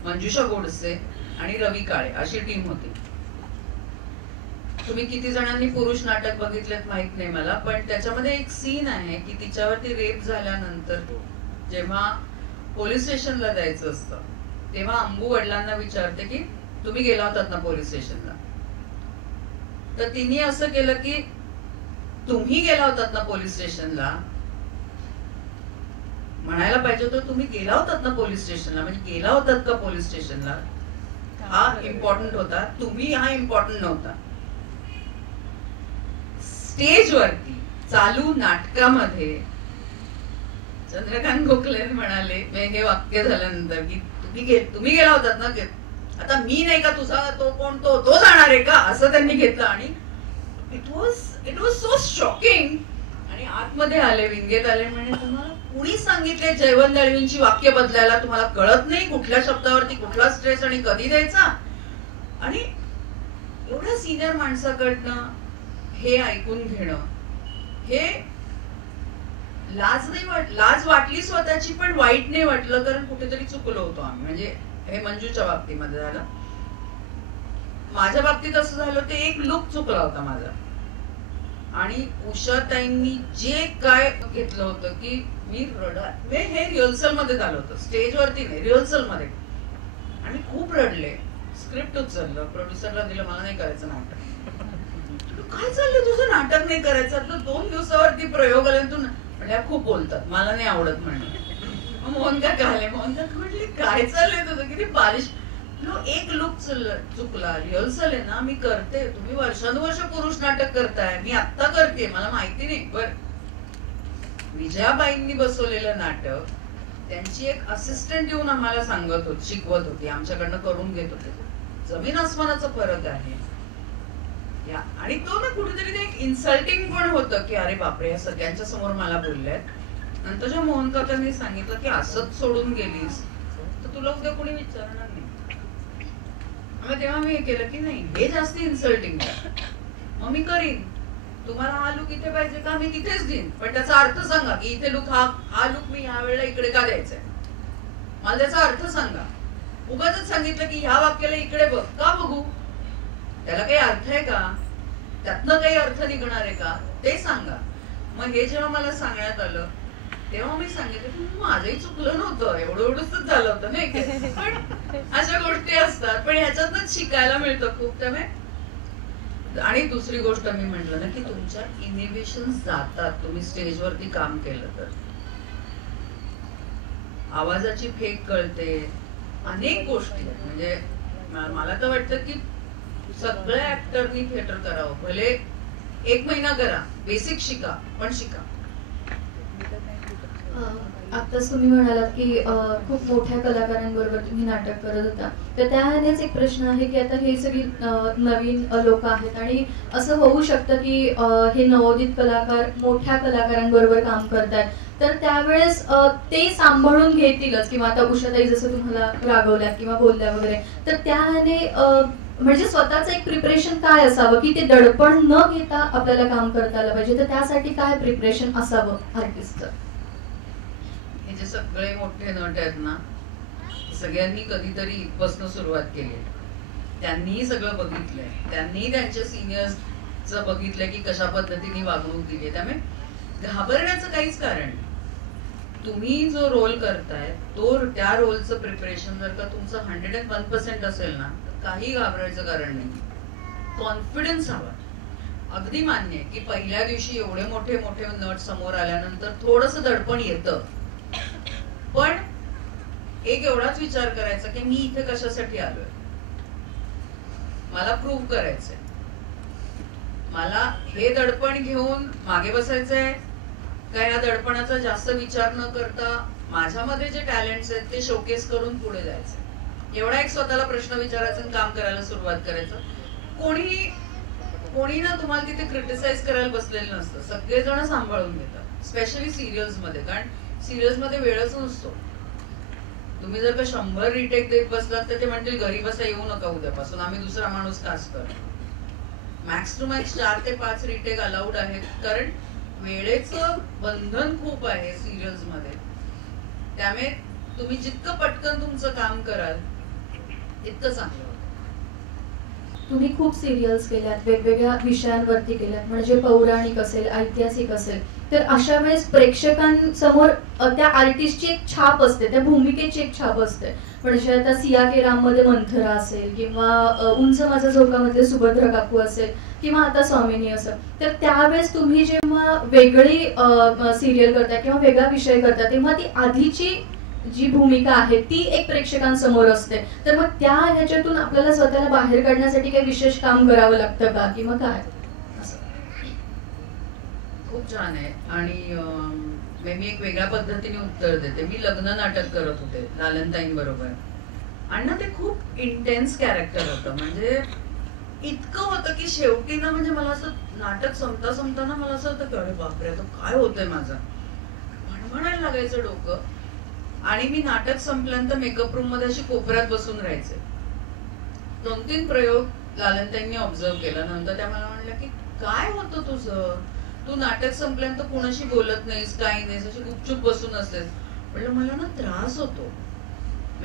मंजुषा गोडसे आणि रवी काळे अशी टीम होती. तुम्ही किती जणांनी पुरुष नाटक बघितलेत माहित नाही मला, पण त्याच्यामध्ये एक सीन आहे की तिच्यावरती रेप झाल्यानंतर जेव्हा पोलीस स्टेशनला जायचं असतं तेव्हा अंबू वडिलांना विचारते की तुम्ही गेला होतात ना पोलीस स्टेशनला, तर तिने असं केलं की तुम्ही गेला होतात ना पोलीस स्टेशनला, म्हणायला पाहिजे होतं तुम्ही गेला होतात ना पोलीस स्टेशनला, म्हणजे गेला होतात का पोलीस स्टेशनला हा इम्पॉर्टंट होता, तुम्ही हा इम्पॉर्टंट नव्हता. स्टेजवरती चालू नाटकामध्ये चंद्रकांत गोखले म्हणाले, हे वाक्य झाल्यानंतर की तुम्ही गेला होतात ना, आता मी नाही का तुझा तो कोण तो जाणार आहे का, असं त्यांनी घेतलं. आणि इट वॉज सो शॉकिंग. आणि आतमध्ये आले, विंगेत आले, म्हणजे तुम्हाला कुणी सांगितले जयवंत दळवींची वाक्य बदलायला, तुम्हाला कळत नाही कुठल्या शब्दावरती कुठला स्ट्रेस आणि कधी द्यायचा. आणि एवढ्या सिनियर माणसाकडनं हे ऐकून घेणं, हे लाज वाटली स्वतःची, पण वाईट नाही वाटलं, कारण कुठेतरी चुकलो होतो आम्ही. म्हणजे हे मंजूच्या बाबतीमध्ये झालं, माझ्या बाबतीत असं झालं, ते एक लुक चुकला होता माझा. आणि उषाताईंनी जे काय घेतलं होतं की मी हे रिहर्सल मध्ये झालं होतं, स्टेजवरती नाही, रिहर्सल मध्ये. आणि खूप रडले, स्क्रिप्ट उचललं, प्रोड्युसरला दिलं, मला नाही करायचं नाटक. काय चाललं तुझं, नाटक नाही करायचं, 2 दिवसावरती प्रयोग आले, तू म्हणजे खूप बोलतात, मला नाही आवडत म्हणणं. मोहन का आले, मोहन का म्हटले काय चाललंय तुझं, किती बालिश. एक लुक चुकला, रिहर्सल आहे ना, मी करते, तुम्ही वर्षानुवर्ष पुरुष नाटक करताय, मी आत्ता करते, मला माहिती नाही. बर, विजयाबाईंनी बसवलेलं नाटक त्यांची एक असिस्टंट येऊन आम्हाला सांगत होती, शिकवत होती, आमच्याकडनं करून घेत होते. जमीन आसमानाचा फरक आहे. आणि तो ना कुठेतरी एक इन्सल्टिंग पण होतं की अरे बापरे, या सगळ्यांच्या समोर मला बोलल्यात. नंतर जेव्हा मोहन काकांनी सांगितलं की असंच सोडून गेलीस तर तुला उद्या कोणी विचारणार नाही, तेव्हा मी हे केलं की नाही, हे जास्त इन्सल्टिंग आहे, मग मी करीन. तुम्हाला हा लुक इथे पाहिजे का, मी तिथेच देईन, पण त्याचा अर्थ सांगा की इथे लुक हा लुक मी ह्या वेळेला इकडे का द्यायचा आहे, मला त्याचा अर्थ सांगा. उगाच सांगितलं की ह्या वाक्याला इकडे बघ, का बघू, त्याला काही अर्थ आहे का, त्यातनं काही अर्थ निघणार आहे का, ते सांगा. मग हे जेव्हा मला सांगण्यात आलं तेव्हा मी सांगितलं की माझंही चुकलं नव्हतं, एवढंच झालं होतं नाही. पण अशा गोष्टी असतात, पण ह्याच्यातच शिकायला मिळतं खूप. त्यामुळे आणि दुसरी गोष्ट मी म्हटलं ना की तुमच्या इनिबिशन जातात, तुम्ही स्टेजवरती काम केलं तर. आवाजाची फेक कळते, अनेक गोष्टी. म्हणजे मला तर वाटतं की सगळ्या ऍक्टरनी थिएटर करावं, भले 1 महिना करा, बेसिक शिका, पण शिका. आत्ताच तुम्ही म्हणालात की खूप मोठ्या कलाकारांबरोबर तुम्ही नाटक करत होता, तर त्यानेच एक प्रश्न आहे की आता हे सगळी नवीन लोक आहेत आणि असं होऊ शकतं की हे नवोदित कलाकार मोठ्या कलाकारांबरोबर काम करतात, तर त्यावेळेस ते सांभाळून घेतीलच किंवा आता उषाताई जसं तुम्हाला रागवल्या किंवा बोलल्या वगैरे, तर त्याने म्हणजे स्वतःचं एक प्रिपरेशन काय असावं की ते दडपण न घेता आपल्याला काम करता आलं पाहिजे, तर त्यासाठी काय प्रिपरेशन असावं आर्टिस्टचं? हे जे सगळे मोठे नट आहेत ना, सगळ्यांनी कधीतरी इथपासून सुरुवात केली. त्यांनीही सगळं बघितलंय, त्यांनी त्यांच्या सिनियर्सचं बघितलंय की कशा पद्धतीने वागणूक दिली. त्यामुळे घाबरण्याचं काहीच कारण नाही. तुम्ही जो रोल करताय तो त्या रोलचं प्रिपरेशन जर का तुमचं 101% असेल ना, तर काही घाबरायचं कारण नाही. कॉन्फिडन्स हवा. अगदी मान्य आहे की पहिल्या दिवशी एवढे मोठे मोठे नट समोर आल्यानंतर थोडंसं दडपण येतं, पण एक एवढाच विचार करायचा की मी इथे कशासाठी आलोय, मला प्रूव्ह करायचंय, मला हे दडपण घेऊन मागे बसायचंय का या दडपणाचा जास्त विचार न करता माझ्यामध्ये जे टॅलेंट्स आहेत ते शोकेस करून पुढे जायचं. एवढा एक स्वतःला प्रश्न विचारायचा आणि काम करायला सुरुवात करायचं. कोणी ना तुम्हाला तिथे क्रिटिसाइज करायला बसलेलं नसतं, सगळेजण सांभाळून घेतात, स्पेशली सिरियल्स मध्ये. कारण सिरियल्स मध्ये वेळच नसतो. तुम्ही जर का 100 रिटेक देत बसलात तर ते म्हणतील घरी बसा, येऊ नका उद्यापासून, आम्ही दुसरा माणूस कास्ट करतो. मॅक्स टू मॅक्स 4 ते 5 रिटेक अलाउड आहेत, कारण वेळेचं बंधन खूप आहे सिरियल्स मध्ये. त्यामुळे तुम्ही जितकं पटकन तुमचं काम कराल तितकं चांगलं. तुम्ही खूप सिरियल्स केल्यात, वेगवेगळ्या विषयांवरती केल्यात, म्हणजे पौराणिक असेल, ऐतिहासिक असेल, तर अशा वेळेस प्रेक्षकांसमोर त्या आर्टिस्टची एक छाप असते, त्या भूमिकेची एक छाप असते. म्हणजे आता सिया के राम मध्ये मंथरा असेल किंवा उंच माझा झोकामध्ये सुभद्रा काकू असेल किंवा आता स्वामिनी असेल, तर त्यावेळेस तुम्ही जेव्हा वेगळी सिरियल करता किंवा वेगळा विषय करता, तेव्हा ती आधीची जी भूमिका आहे ती एक प्रेक्षकांसमोर असते. तर मग त्या ह्याच्यातून आपल्याला स्वतःला बाहेर काढण्यासाठी काही विशेष काम करावं लागतं का किंवा काय? खूप छान आहे. आणि मी एक वेगळ्या पद्धतीने उत्तर देते. मी लग्न नाटक करत होते लालनताईं बरोबर, आणि ना ते खूप इंटेन्स कॅरेक्टर होतं. म्हणजे इतकं होतं की शेवटी ना, म्हणजे मला असं नाटक संपताना मला असं होतं की अरे बापरे, आता काय होतंय माझं, म्हणमाणायला लागायचं डोकं. आणि मी नाटक संपल्यानंतर मेकअप रूम मध्ये अशी कोपऱ्यात बसून राहायचे. 2-3 प्रयोग लालनताईंनी ऑब्झर्व केला. नंतर त्या मला म्हणल्या की काय होतं तुझं, तू नाटक संपल्यानंतर कोणाशी बोलत नाहीस, काही नाहीस, अशी गुपचूप बसून असतेस. म्हटलं मला ना त्रास होतो.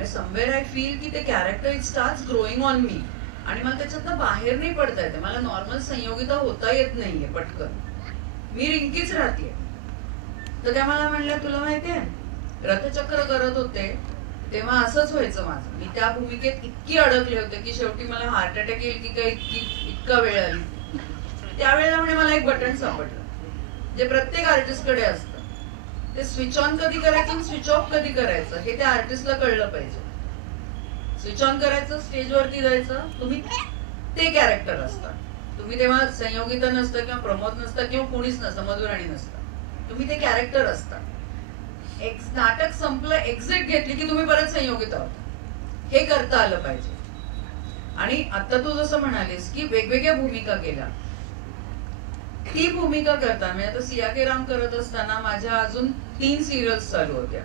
समवेअर आय फील की ते character it starts growing on me, आणि मला त्याच्यातनं बाहेर नाही पडता येते. मला नॉर्मल संयोगिता होता येत नाहीये पटकन, मी रिंकीच राहते. तर त्या मला म्हणल्या तुला माहितीये रथचक्र करत होते तेव्हा असंच व्हायचं माझं. मी त्या भूमिकेत इतकी अडकले होते की शेवटी मला हार्ट अटॅक येईल की काय इतका वेळ आली. त्यावेळेला म्हणे मला एक बटन सापडलं जे प्रत्येक आर्टिस्ट कडे असतं. ते स्विच ऑन कधी करायचं, स्विच ऑफ कधी करायचं हे त्या आर्टिस्टला कळलं पाहिजे. स्विच ऑन करायचं, स्टेजवरती जायचं, तुम्ही ते कॅरेक्टर असता. तुम्ही तेव्हा संयोगिता नसतं किंवा प्रमोद नसतं किंवा कोणीच नसतं, मधुराणी नसतं, तुम्ही ते कॅरेक्टर असता. नाटक संपलं, एक्झिट घेतली की तुम्ही परत संयोगिता होता. हे करता आलं पाहिजे. आणि आता तू जसं म्हणालीस की वेगवेगळ्या भूमिका केल्या, ती भूमिका करताना म्हणजे आता सिया के राम करत असताना माझ्या अजून 3 सिरियल्स चालू होत्या.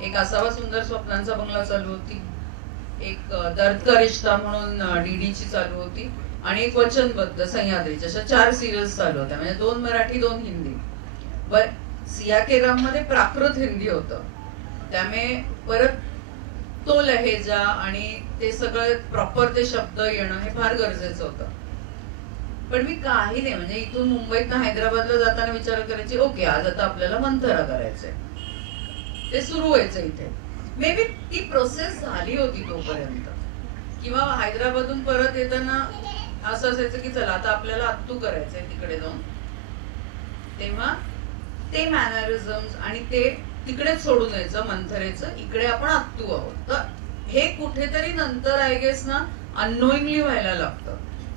एक असावा सुंदर स्वप्नांचा बंगला चालू होती, एक दर्द का रिश्ता म्हणून डीडीची चालू होती, आणि एक वचनबद्ध सह्याद्रीची. अशा 4 सिरियल्स चालू होत्या, म्हणजे 2 मराठी 2 हिंदी. बर, सिया के राम मध्ये प्राकृत हिंदी होतं, त्यामुळे परत तो लहेजा आणि ते सगळं प्रॉपर ते शब्द येणं हे फार गरजेचं होतं. पण मी काही नाही, म्हणजे इथून मुंबईत हैदराबादला जाताना विचार करायचे ओके आज आता आपल्याला मंथरा करायचंय, ते सुरू व्हायचं इथे. मे बी ती प्रोसेस झाली होती तोपर्यंत. किंवा हैदराबादून परत येताना असं असायचं की चला आता आपल्याला अत्तू करायचंय तिकडे जाऊन, तेव्हा ते मॅनरिझम्स आणि ते तिकडेच सोडून यायचं मंथरेचं, इकडे आपण अत्तू आहोत. तर हे कुठेतरी नंतर आय गेस ना अननोइंगली व्हायला लागतं.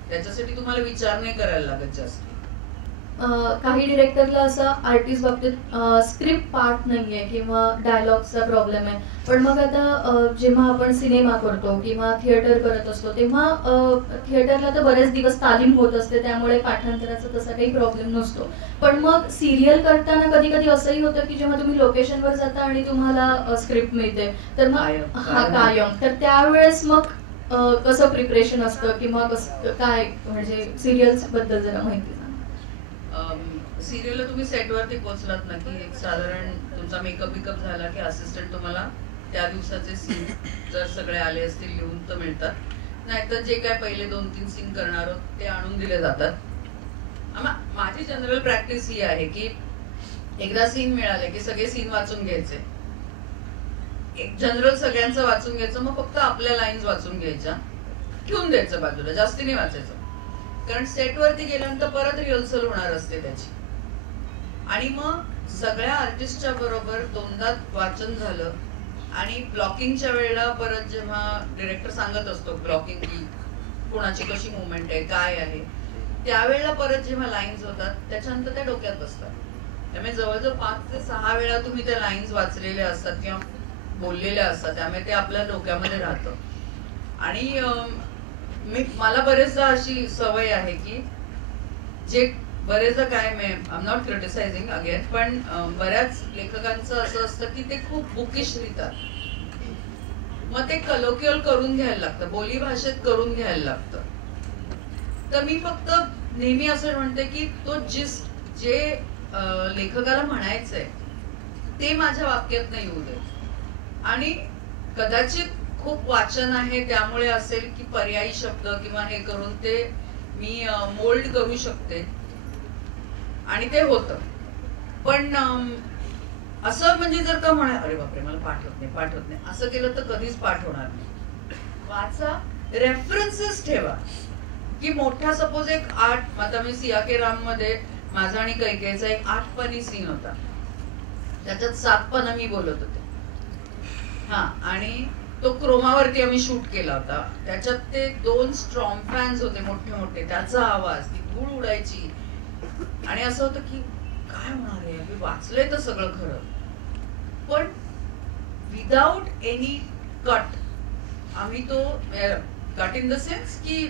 त्याच्यासाठी तुम्हाला विचार नाही करायला लागत जास्त. काही डिरेक्टरला असं आर्टिस्ट बाबतीत स्क्रिप्ट पार्ट नाही आहे किंवा डायलॉगचा प्रॉब्लेम आहे. पण मग आता जेव्हा आपण सिनेमा करतो किंवा थिएटर करत असतो तेव्हा थिएटरला तर बरेच दिवस तालीम होत असते, त्यामुळे पाठांतराचा तसा काही प्रॉब्लेम नसतो. पण मग सिरियल करताना कधी कधी असंही होतं की जेव्हा तुम्ही लोकेशनवर जाता आणि तुम्हाला स्क्रिप्ट मिळते तर मग कायम तर त्यावेळेस मग कसं प्रिपरेशन असतं किंवा कसं काय, म्हणजे सिरियल्स बद्दल जरा माहिती सांगा. सिरियलला तुम्ही सेटवरती पोहोचलात ना की एक साधारण तुमचा मेकअप बिकअप झाला की असिस्टंट तुम्हाला त्या दिवसाचे सीन जर सगळे आले असतील लिहून तर मिळतात, नाहीतर जे काय पहिले 2-3 सीन करणार आहोत ते आणून दिले जातात. माझी जनरल प्रॅक्टिस ही आहे की एकदा सीन मिळाले की सगळे सीन वाचून घ्यायचे, एक जनरल सगळ्यांचं वाचून घ्यायचं, मग फक्त आपल्या लाईन्स वाचून घ्यायच्या, ठेवून द्यायचं बाजूला, जास्ती नाही वाचायचं. कारण सेटवरती गेल्यानंतर परत रिहर्सल होणार असते त्याची, आणि मग सगळ्या आर्टिस्टच्या बरोबर 2दा वाचन झालं आणि ब्लॉकिंगच्या वेळेला परत जेव्हा डिरेक्टर सांगत असतो ब्लॉकिंग की कोणाची कशी मुवमेंट आहे काय आहे, त्यावेळेला परत जेव्हा लाईन्स होतात त्याच्यानंतर त्या डोक्यात बसतात. त्यामुळे जवळजवळ 5 ते 6 वेळा तुम्ही त्या लाईन्स वाचलेल्या असतात किंवा बोललेल्या असतात, त्यामुळे ते आपल्या डोक्यामध्ये राहतं. आणि मला बरेचदा अशी सवय आहे की जे बरेचदा काय I am not criticising again, पण बऱ्याच लेखकांचं असं असतं की ते खूप बुकिश लिहितात, मग ते कलोक्युअल करून घ्यायला लागतं, बोली भाषेत करून घ्यायला लागतं. तर मी फक्त नेहमी असं म्हणते की तो जे लेखकाला म्हणायचंय ते माझ्या वाक्यात नाही येऊ दे. आणि कदाचित खूप वाचन आहे त्यामुळे असेल की पर्यायी शब्द किंवा हे करून ते मी मोल्ड करू शकते आणि ते होतं. पण असं म्हणजे जर का म्हणा अरे बापरे मला पाठ होत नाही असं केलं तर कधीच पाठ होणार नाही. वाचा, रेफरन्सेस ठेवा की मोठा सपोज एक 8, आता मी सिया के राम मध्ये माझा आणि कैकेयचा एक 8 पानी सीन होता, त्याच्यात 7 पानं मी बोलत होते. हा, आणि तो क्रोमावरती आम्ही शूट केला होता. त्याच्यात ते 2 स्ट्रॉंग फॅन्स होते मोठे मोठे, त्याचा आवाज, ती धूळ उडायची, आणि असं होतं की काय होणार आहे, मी वाचलंय तर सगळं खरं, पण विदाउट एनी कट आम्ही तो कट इन द सेन्स की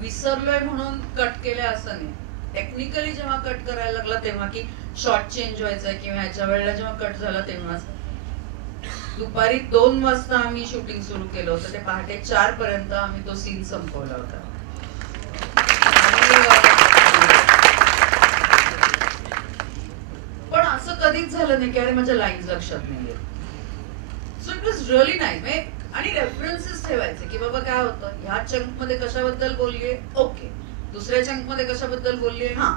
विसरलोय म्हणून कट केलंय असं नाही. टेक्निकली जेव्हा कट करायला लागला तेव्हा की शॉट चेंज व्हायचा किंवा ह्याच्या वेळेला जेव्हा कट झाला तेव्हाच. दुपारी 2 वाजता आम्ही शूटिंग सुरू केलं होतं, ते पहाटे 4 पर्यंत आम्ही तो सीन संपवला होता. पण असं कधीच झालं नाही की अरे माझ्या लाईन्स लक्षात नाहीये. So it was really nice. आणि रेफरन्सेस ठेवायचे की बाबा काय होतं, ह्या चंक मध्ये कशाबद्दल बोललीये, ओके, दुसऱ्या चंक मध्ये कशाबद्दल बोललीये, हा,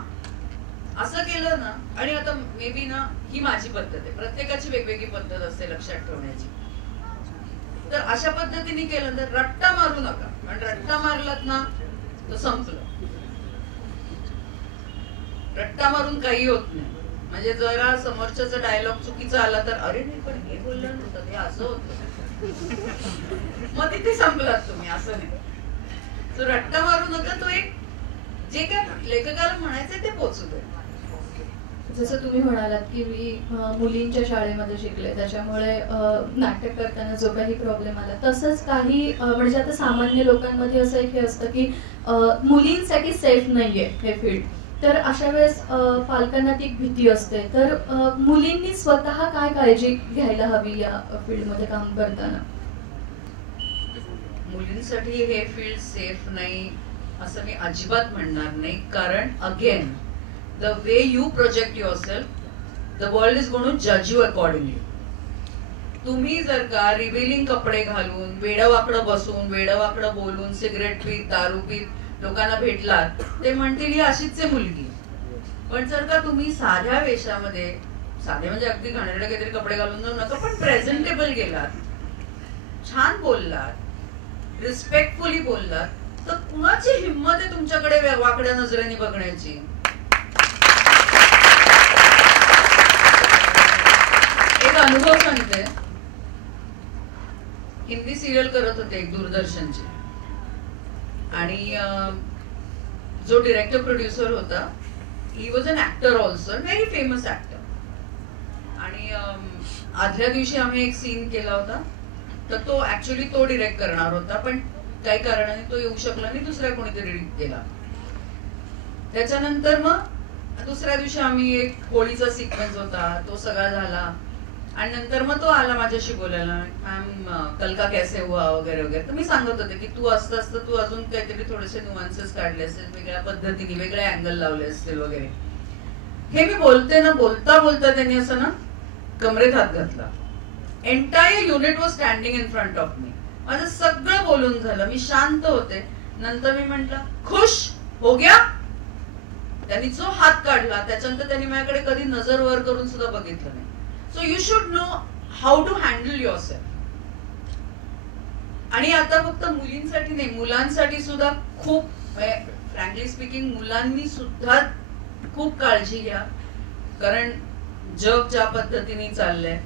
असं केलं ना. आणि आता मे बी ना ही माझी पद्धत आहे, प्रत्येकाची वेगवेगळी पद्धत असते लक्षात ठेवण्याची. तर अशा पद्धतीने केलं तर रट्टा मारू नका, कारण रट्टा मारलात ना तर संपलं. रट्टा मारून काही होत नाही. म्हणजे जरा समोरच्याचा डायलॉग चुकीचा आला तर अरे नाही पण हे बोललं नव्हतं, हे असं होतं, मग तिथे संपलात तुम्ही, असं नाही. तो रट्टा मारू नका, तो एक जे काय लेखकाला म्हणायचंय ते पोचू दे. जसं तुम्ही म्हणालात की मी मुलींच्या शाळेमध्ये शिकले, त्याच्यामुळे नाटक करताना जो काही प्रॉब्लेम आला, तसंच काही म्हणजे आता सामान्य लोकांमध्ये असं एक हे असतं की मुलींसाठी सेफ नाहीये हे फील्ड, तर अशा वेळेस पालकांना ती भीती असते. तर मुलींनी स्वतः काय काळजी घ्यायला हवी या फील्डमध्ये काम करताना? मुलींसाठी हे फील्ड सेफ नाही असं मी अजिबात म्हणणार नाही, कारण again the way you project yourself, the world is going to judge you accordingly. तुम्ही जर का रिव्हिलिंग कपडे घालून, वेडवाकडं बसून, वेडवाकडं बोलून, सिगरेट पीत, दारू पीत लोकांना भेटलात, ते म्हणतील ही अशीच आहे मुलगी. पण जर का तुम्ही साध्या वेशामध्ये, साधे म्हणजे अगदी घाणेरडे काहीतरी कपडे घालून जाऊ नका, पण प्रेझेंटेबल गेलात, छान बोललात, रिस्पेक्टफुली बोललात, तर कुणाची हिंमत आहे तुमच्याकडे वाकड्या नजरेने बघण्याची? एक अनुभव सांगते. हिंदी सिरियल करत होते एक दूरदर्शनची, आणि जो डिरेक्टर प्रोड्युसर होता he was an actor also, very famous actor. आणि आदल्या दिवशी आम्ही एक सीन केला होता, तर तो ऍक्च्युली तो डिरेक्ट करणार होता, पण काही कारणाने तो येऊ शकला नाही, दुसऱ्या कोणीतरी केला. त्याच्यानंतर मग दुसऱ्या दिवशी आम्ही एक होळीचा सिक्वेन्स होता, तो सगळा झाला. आणि नंतर मग तो आला माझ्याशी बोलायला, मॅम कल का कैसे हुआ वगैरे वगैरे. तर मी सांगत होते की तू असतं असतं तू अजून काहीतरी थोडेसे नुआन्सेस काढले असतील, वेगळ्या पद्धतीने वेगळे अँगल लावले असतील वगैरे. हे मी बोलते ना, बोलता बोलता त्यांनी असं ना कमरेत हात घातला. Entire unit was standing in front of me. माझं सगळं बोलून झालं, मी शांत होते. नंतर मी म्हंटल खुश हो गया. त्यांनी जो हात काढला त्याच्यानंतर त्यांनी माझ्याकडे कधी नजर वर करून सुद्धा बघितलं नाही. So you should know how to handle yourself. आणि आता फक्त मुलींसाठी नाही, मुलांसाठी सुद्धा खूप, फ्रँकली स्पीकिंग मुलांनी सुद्धा खूप काळजी घ्या, कारण जग ज्या पद्धतीने चाललंय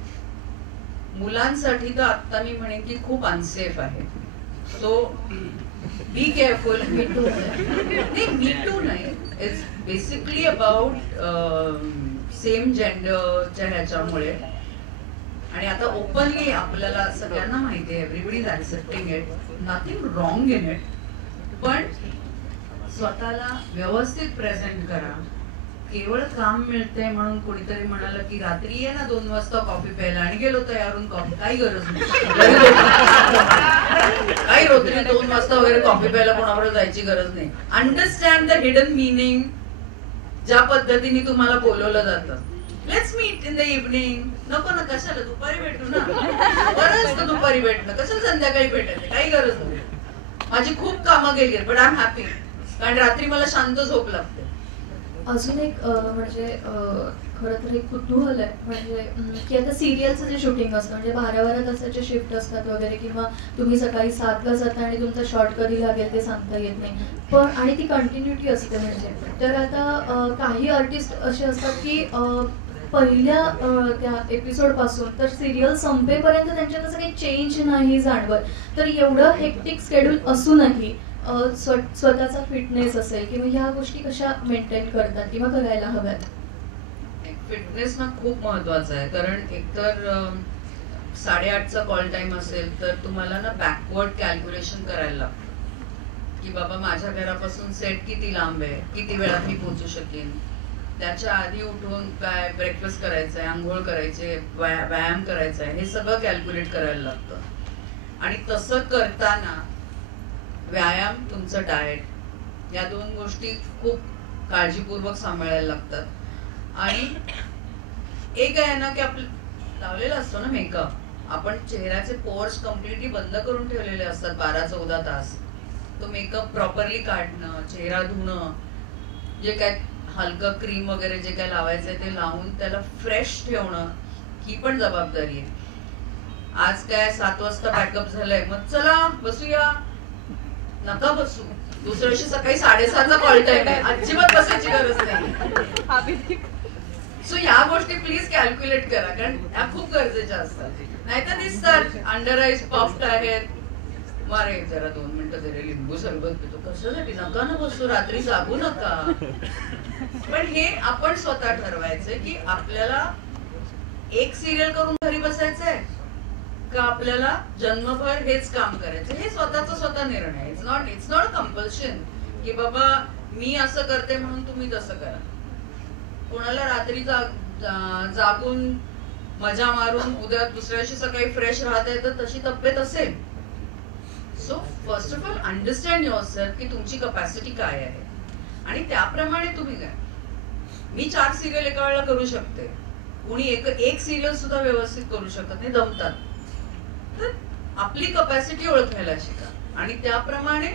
मुलांसाठी तर आता मी म्हणेन की खूप अनसेफ आहे. So be careful. Me too नाही, इट्स बेसिकली अबाउट सेम जेंडरच्या ह्याच्यामुळे. आणि आता ओपनली आपल्याला सगळ्यांना माहिती आहे, everybody is accepting it, nothing wrong in it. पण स्वतःला व्यवस्थित प्रेझेंट करा. केवळ काम मिळते म्हणून कोणीतरी म्हणालं की रात्री ये ना 2 वाजता कॉफी प्यायला, आणि गेलो तयारून कॉफी, काही गरज नाही. काही रात्री 2 वाजता वगैरे कॉफी प्यायला कोणाबरोबर जायची गरज नाही. Understand the hidden meaning. ज्या पद्धतीने तुम्हाला बोलवलं जातं, let's meet in the evening. नको ना, कशाला दुपारी भेटू ना, बरं असतं दुपारी भेटणं, कशाला संध्याकाळी भेटायचं, काही गरज नाही. माझी खूप कामं गेली पण आय एम हॅपी, कारण रात्री मला शांत झोप लागते. अजून एक म्हणजे खरं तर एक कुतूहल आहे, म्हणजे की आता सिरियलचं जे शूटिंग असतं, म्हणजे 12-12 तासाचे शिफ्ट असतात वगैरे, किंवा तुम्ही सकाळी 7ला जाता आणि तुमचा शॉट कधी लागेल ते सांगता येत नाही, पण आणि ती कंटिन्युटी असते. म्हणजे तर आता काही आर्टिस्ट असे असतात की पहिल्या त्या एपिसोडपासून तर सिरियल संपेपर्यंत त्यांच्यात असं काही चेंज नाही जाणवत. तर एवढं हेक्टिक शेड्यूल असूनही स्वतःचा फिटनेस असेल किंवा ह्या गोष्टी कशा मेंटेन करतात किंवा करायला हव्यात? फिटनेस ना खूप महत्वाचा आहे, कारण एकतर 8:30चा कॉल टाइम असेल तर तुम्हाला ना बॅकवर्ड कॅल्क्युलेशन करायला लागतं की बाबा माझ्या घरापासून सेट किती लांब आहे, किती वेळात मी पोहोचू शकेन, त्याच्या आधी उठून काय ब्रेकफास्ट करायचंय, आंघोळ करायचे, व्यायाम करायचा आहे, हे सगळं कॅल्क्युलेट करायला लागतं. आणि तसं करताना व्यायाम, तुमचं डाएट, या 2 गोष्टी खूप काळजीपूर्वक सांभाळायला लागतात. आणि एक आहे ना की आपलं लावलेला असतो ना मेकअप, आपण चेहऱ्याचे पोर्स कम्प्लिटली बंद करून ठेवलेले असतात 12-14 तास. तो मेकअप प्रॉपरली काढणं, चेहरा धुणं, जे काय हलकं क्रीम वगैरे जे काय लावायचंय ते लावून त्याला फ्रेश ठेवणं, ही पण जबाबदारी आहे. आज काय 7 वाजता पॅकअप झालंय, मग चला बसूया, नका बसू. दुसऱ्या दिवशी सकाळी 7:30चा कॉल टाइम आहे, अजिबात बसायची गरज नाही. सो या गोष्टी प्लीज कॅल्क्युलेट करा, कारण त्या खूप गरजेच्या असतात. नाहीतर दिसतात अंडर आईज पफ्ड आहेत, मारे जरा 2 मिनिटं तरी लिंबू सरबत पितो, कशासाठी, नका ना बसू, रात्री जागू नका. पण हे आपण स्वतः ठरवायचंय की आपल्याला एक सिरियल करून घरी बसायचंय का आपल्याला जन्मभर हेच काम करायचं, हे स्वतःचा स्वतः निर्णय. इट्स नॉट अ कंपल्शन की बाबा मी असं करते म्हणून तुम्ही तसं करा. कोणाला रात्री जागून मजा मारून उद्या दुसऱ्या दिवशी सकाळी फ्रेश राहता येतं, तशी तब्येत असेल. So first of all understand yourself की तुमची कपॅसिटी काय आहे आणि त्याप्रमाणे तुम्ही काय. मी 4 सिरियल एका वेळेला करू शकते, कोणी एक सिरियल सुद्धा व्यवस्थित करू शकत नाही, दमतात. तर आपली कपॅसिटी ओळखायला शिका आणि त्याप्रमाणे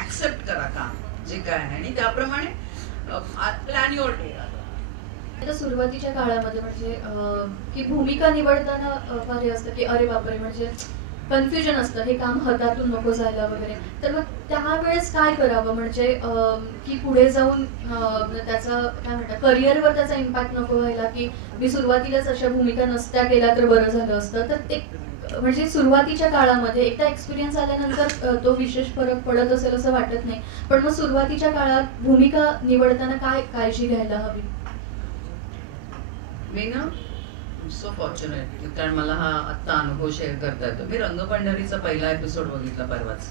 ऍक्सेप्ट करा काम जे काय आहे, आणि त्याप्रमाणे प्लॅन युअर डे. आता सुरुवातीच्या काळामध्ये म्हणजे की भूमिका निवडताना फार हे असतं की अरे बापरे, म्हणजे कन्फ्युजन असतं, हे काम हातातून नको जायला वगैरे. तर मग त्यावेळेस काय करावं, म्हणजे की पुढे जाऊन त्याचा काय म्हणतात करिअरवर त्याचा इम्पॅक्ट नको व्हायला, की मी सुरुवातीलाच अशा भूमिका नसत्या केल्या तर बरं झालं असतं. तर एक म्हणजे सुरुवातीच्या काळामध्ये एकदा एक्सपिरियन्स आल्यानंतर तो विशेष फरक पडत असेल असं वाटत नाही, पण मग सुरुवातीच्या काळात भूमिका निवडताना काय काळजी घ्यायला हवी? मी ना सो फॉर्च्युनेट, कारण मला हा आत्ता अनुभव शेअर करता येतो. मी रंगपंढरीचा पहिला एपिसोड बघितला परवाच.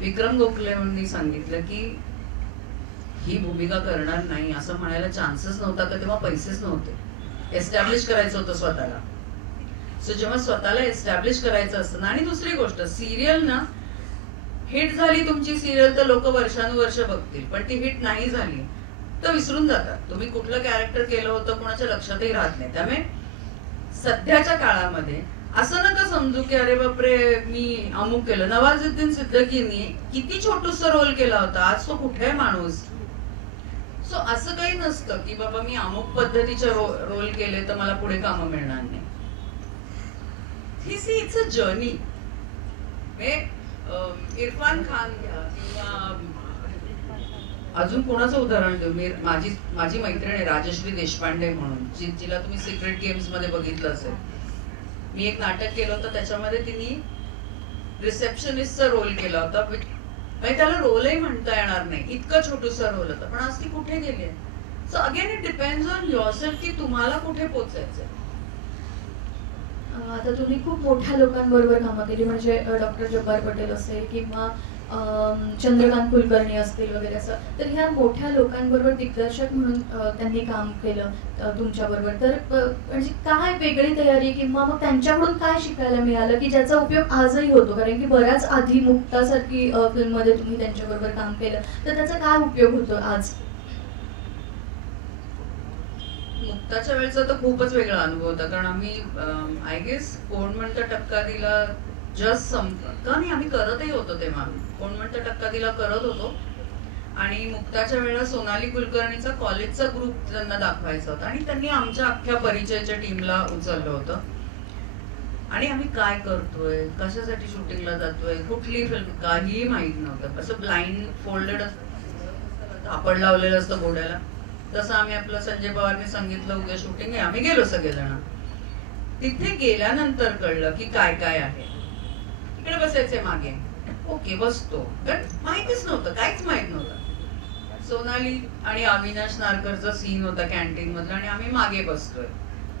विक्रम गोखलेंनी सांगितलं की ही भूमिका करणार नाही असं म्हणायला चान्सच नव्हता, का तेव्हा पैसेच नव्हते. एस्टॅब्लिश करायचं होतं स्वतःला. सो जेव्हा स्वतःला एस्टॅब्लिश करायचं असतं ना, आणि दुसरी गोष्ट, सिरियल ना हिट झाली तुमची सिरियल तर लोक वर्षानुवर्ष बघतील, पण ती हिट नाही झाली तर विसरून जातात. तुम्ही कुठलं कॅरेक्टर केलं होतं कोणाच्या लक्षातही राहत नाही. त्यामुळे सध्याच्या काळामध्ये असं नका समजू की अरे बापरे मी अमुक केलं. नवाजुद्दीन सिद्दीकीने किती छोटूसा रोल केला होता, आज तो कुठे आहे माणूस. सो असं काही नसतं की बाबा मी अमुक पद्धतीचे रोल केले तर मला पुढे कामं मिळणार नाही. It's a journey. Irfan Khan घ्या किंवा अजून कोणाचं उदाहरण देऊ. मी माझी मैत्रीण आहे राजश्री देशपांडे म्हणून, जिला तुम्ही सिक्रेट गेम्स मध्ये बघितलं असेल. मी एक नाटक केलं होतं त्याच्यामध्ये तिने रिसेप्शनिस्टचा रोल केला होता. म्हणजे त्याला रोलही म्हणता येणार नाही, इतका छोटूसा रोल होता, पण आज ती कुठे गेली आहे. So again it depends on yourself की तुम्हाला कुठे पोहोचायचंय. आता तुम्ही खूप मोठ्या लोकांबरोबर कामं केली, म्हणजे डॉक्टर जब्बार पटेल असेल किंवा चंद्रकांत कुलकर्णी असतील वगैरे असं, तर ह्या मोठ्या लोकांबरोबर दिग्दर्शक म्हणून त्यांनी काम केलं तुमच्याबरोबर. तर म्हणजे काय वेगळी तयारी किंवा मग त्यांच्याकडून काय शिकायला मिळालं की ज्याचा उपयोग आजही होतो? कारण की बऱ्याच आधी मुक्तासारखी फिल्ममध्ये तुम्ही त्यांच्याबरोबर काम केलं, तर त्याचा काय उपयोग होतो आज? मुक्ताच्या वेळेचा तर खूपच वेगळा अनुभव होता, कारण आम्ही आय गेस कोण म्हणतं टक्का दिला जस्ट का नाही, आम्ही करतही होतो तेव्हा. कोण म्हणतं टक्का दिला करत होतो, आणि मुक्ताच्या वेळेला सोनाली कुलकर्णीचा कॉलेजचा ग्रुप त्यांना दाखवायचा होता, आणि त्यांनी आमच्या अख्ख्या परिचयाच्या टीमला उचललं होतं. आणि आम्ही काय करतोय, कशासाठी शूटिंगला जातोय, कुठली फिल्म, काहीही माहित नव्हतं. असं ब्लाइंड फोल्डेड आपण लावलेलं असतं घोड्याला, तसं आम्ही आपलं संजय पवारने सांगितलं उद्या शूटिंग आहे, आम्ही गेलो सगळेजण. तिथे गेल्यानंतर कळलं की काय काय आहे. इकडे बसायचे मागे, ओके बसतो, पण माहितीच नव्हतं, काहीच माहित नव्हतं. सोनाली आणि अविनाश नारकरचा सीन होता कॅन्टीन मधला, आणि आम्ही मागे बसतोय.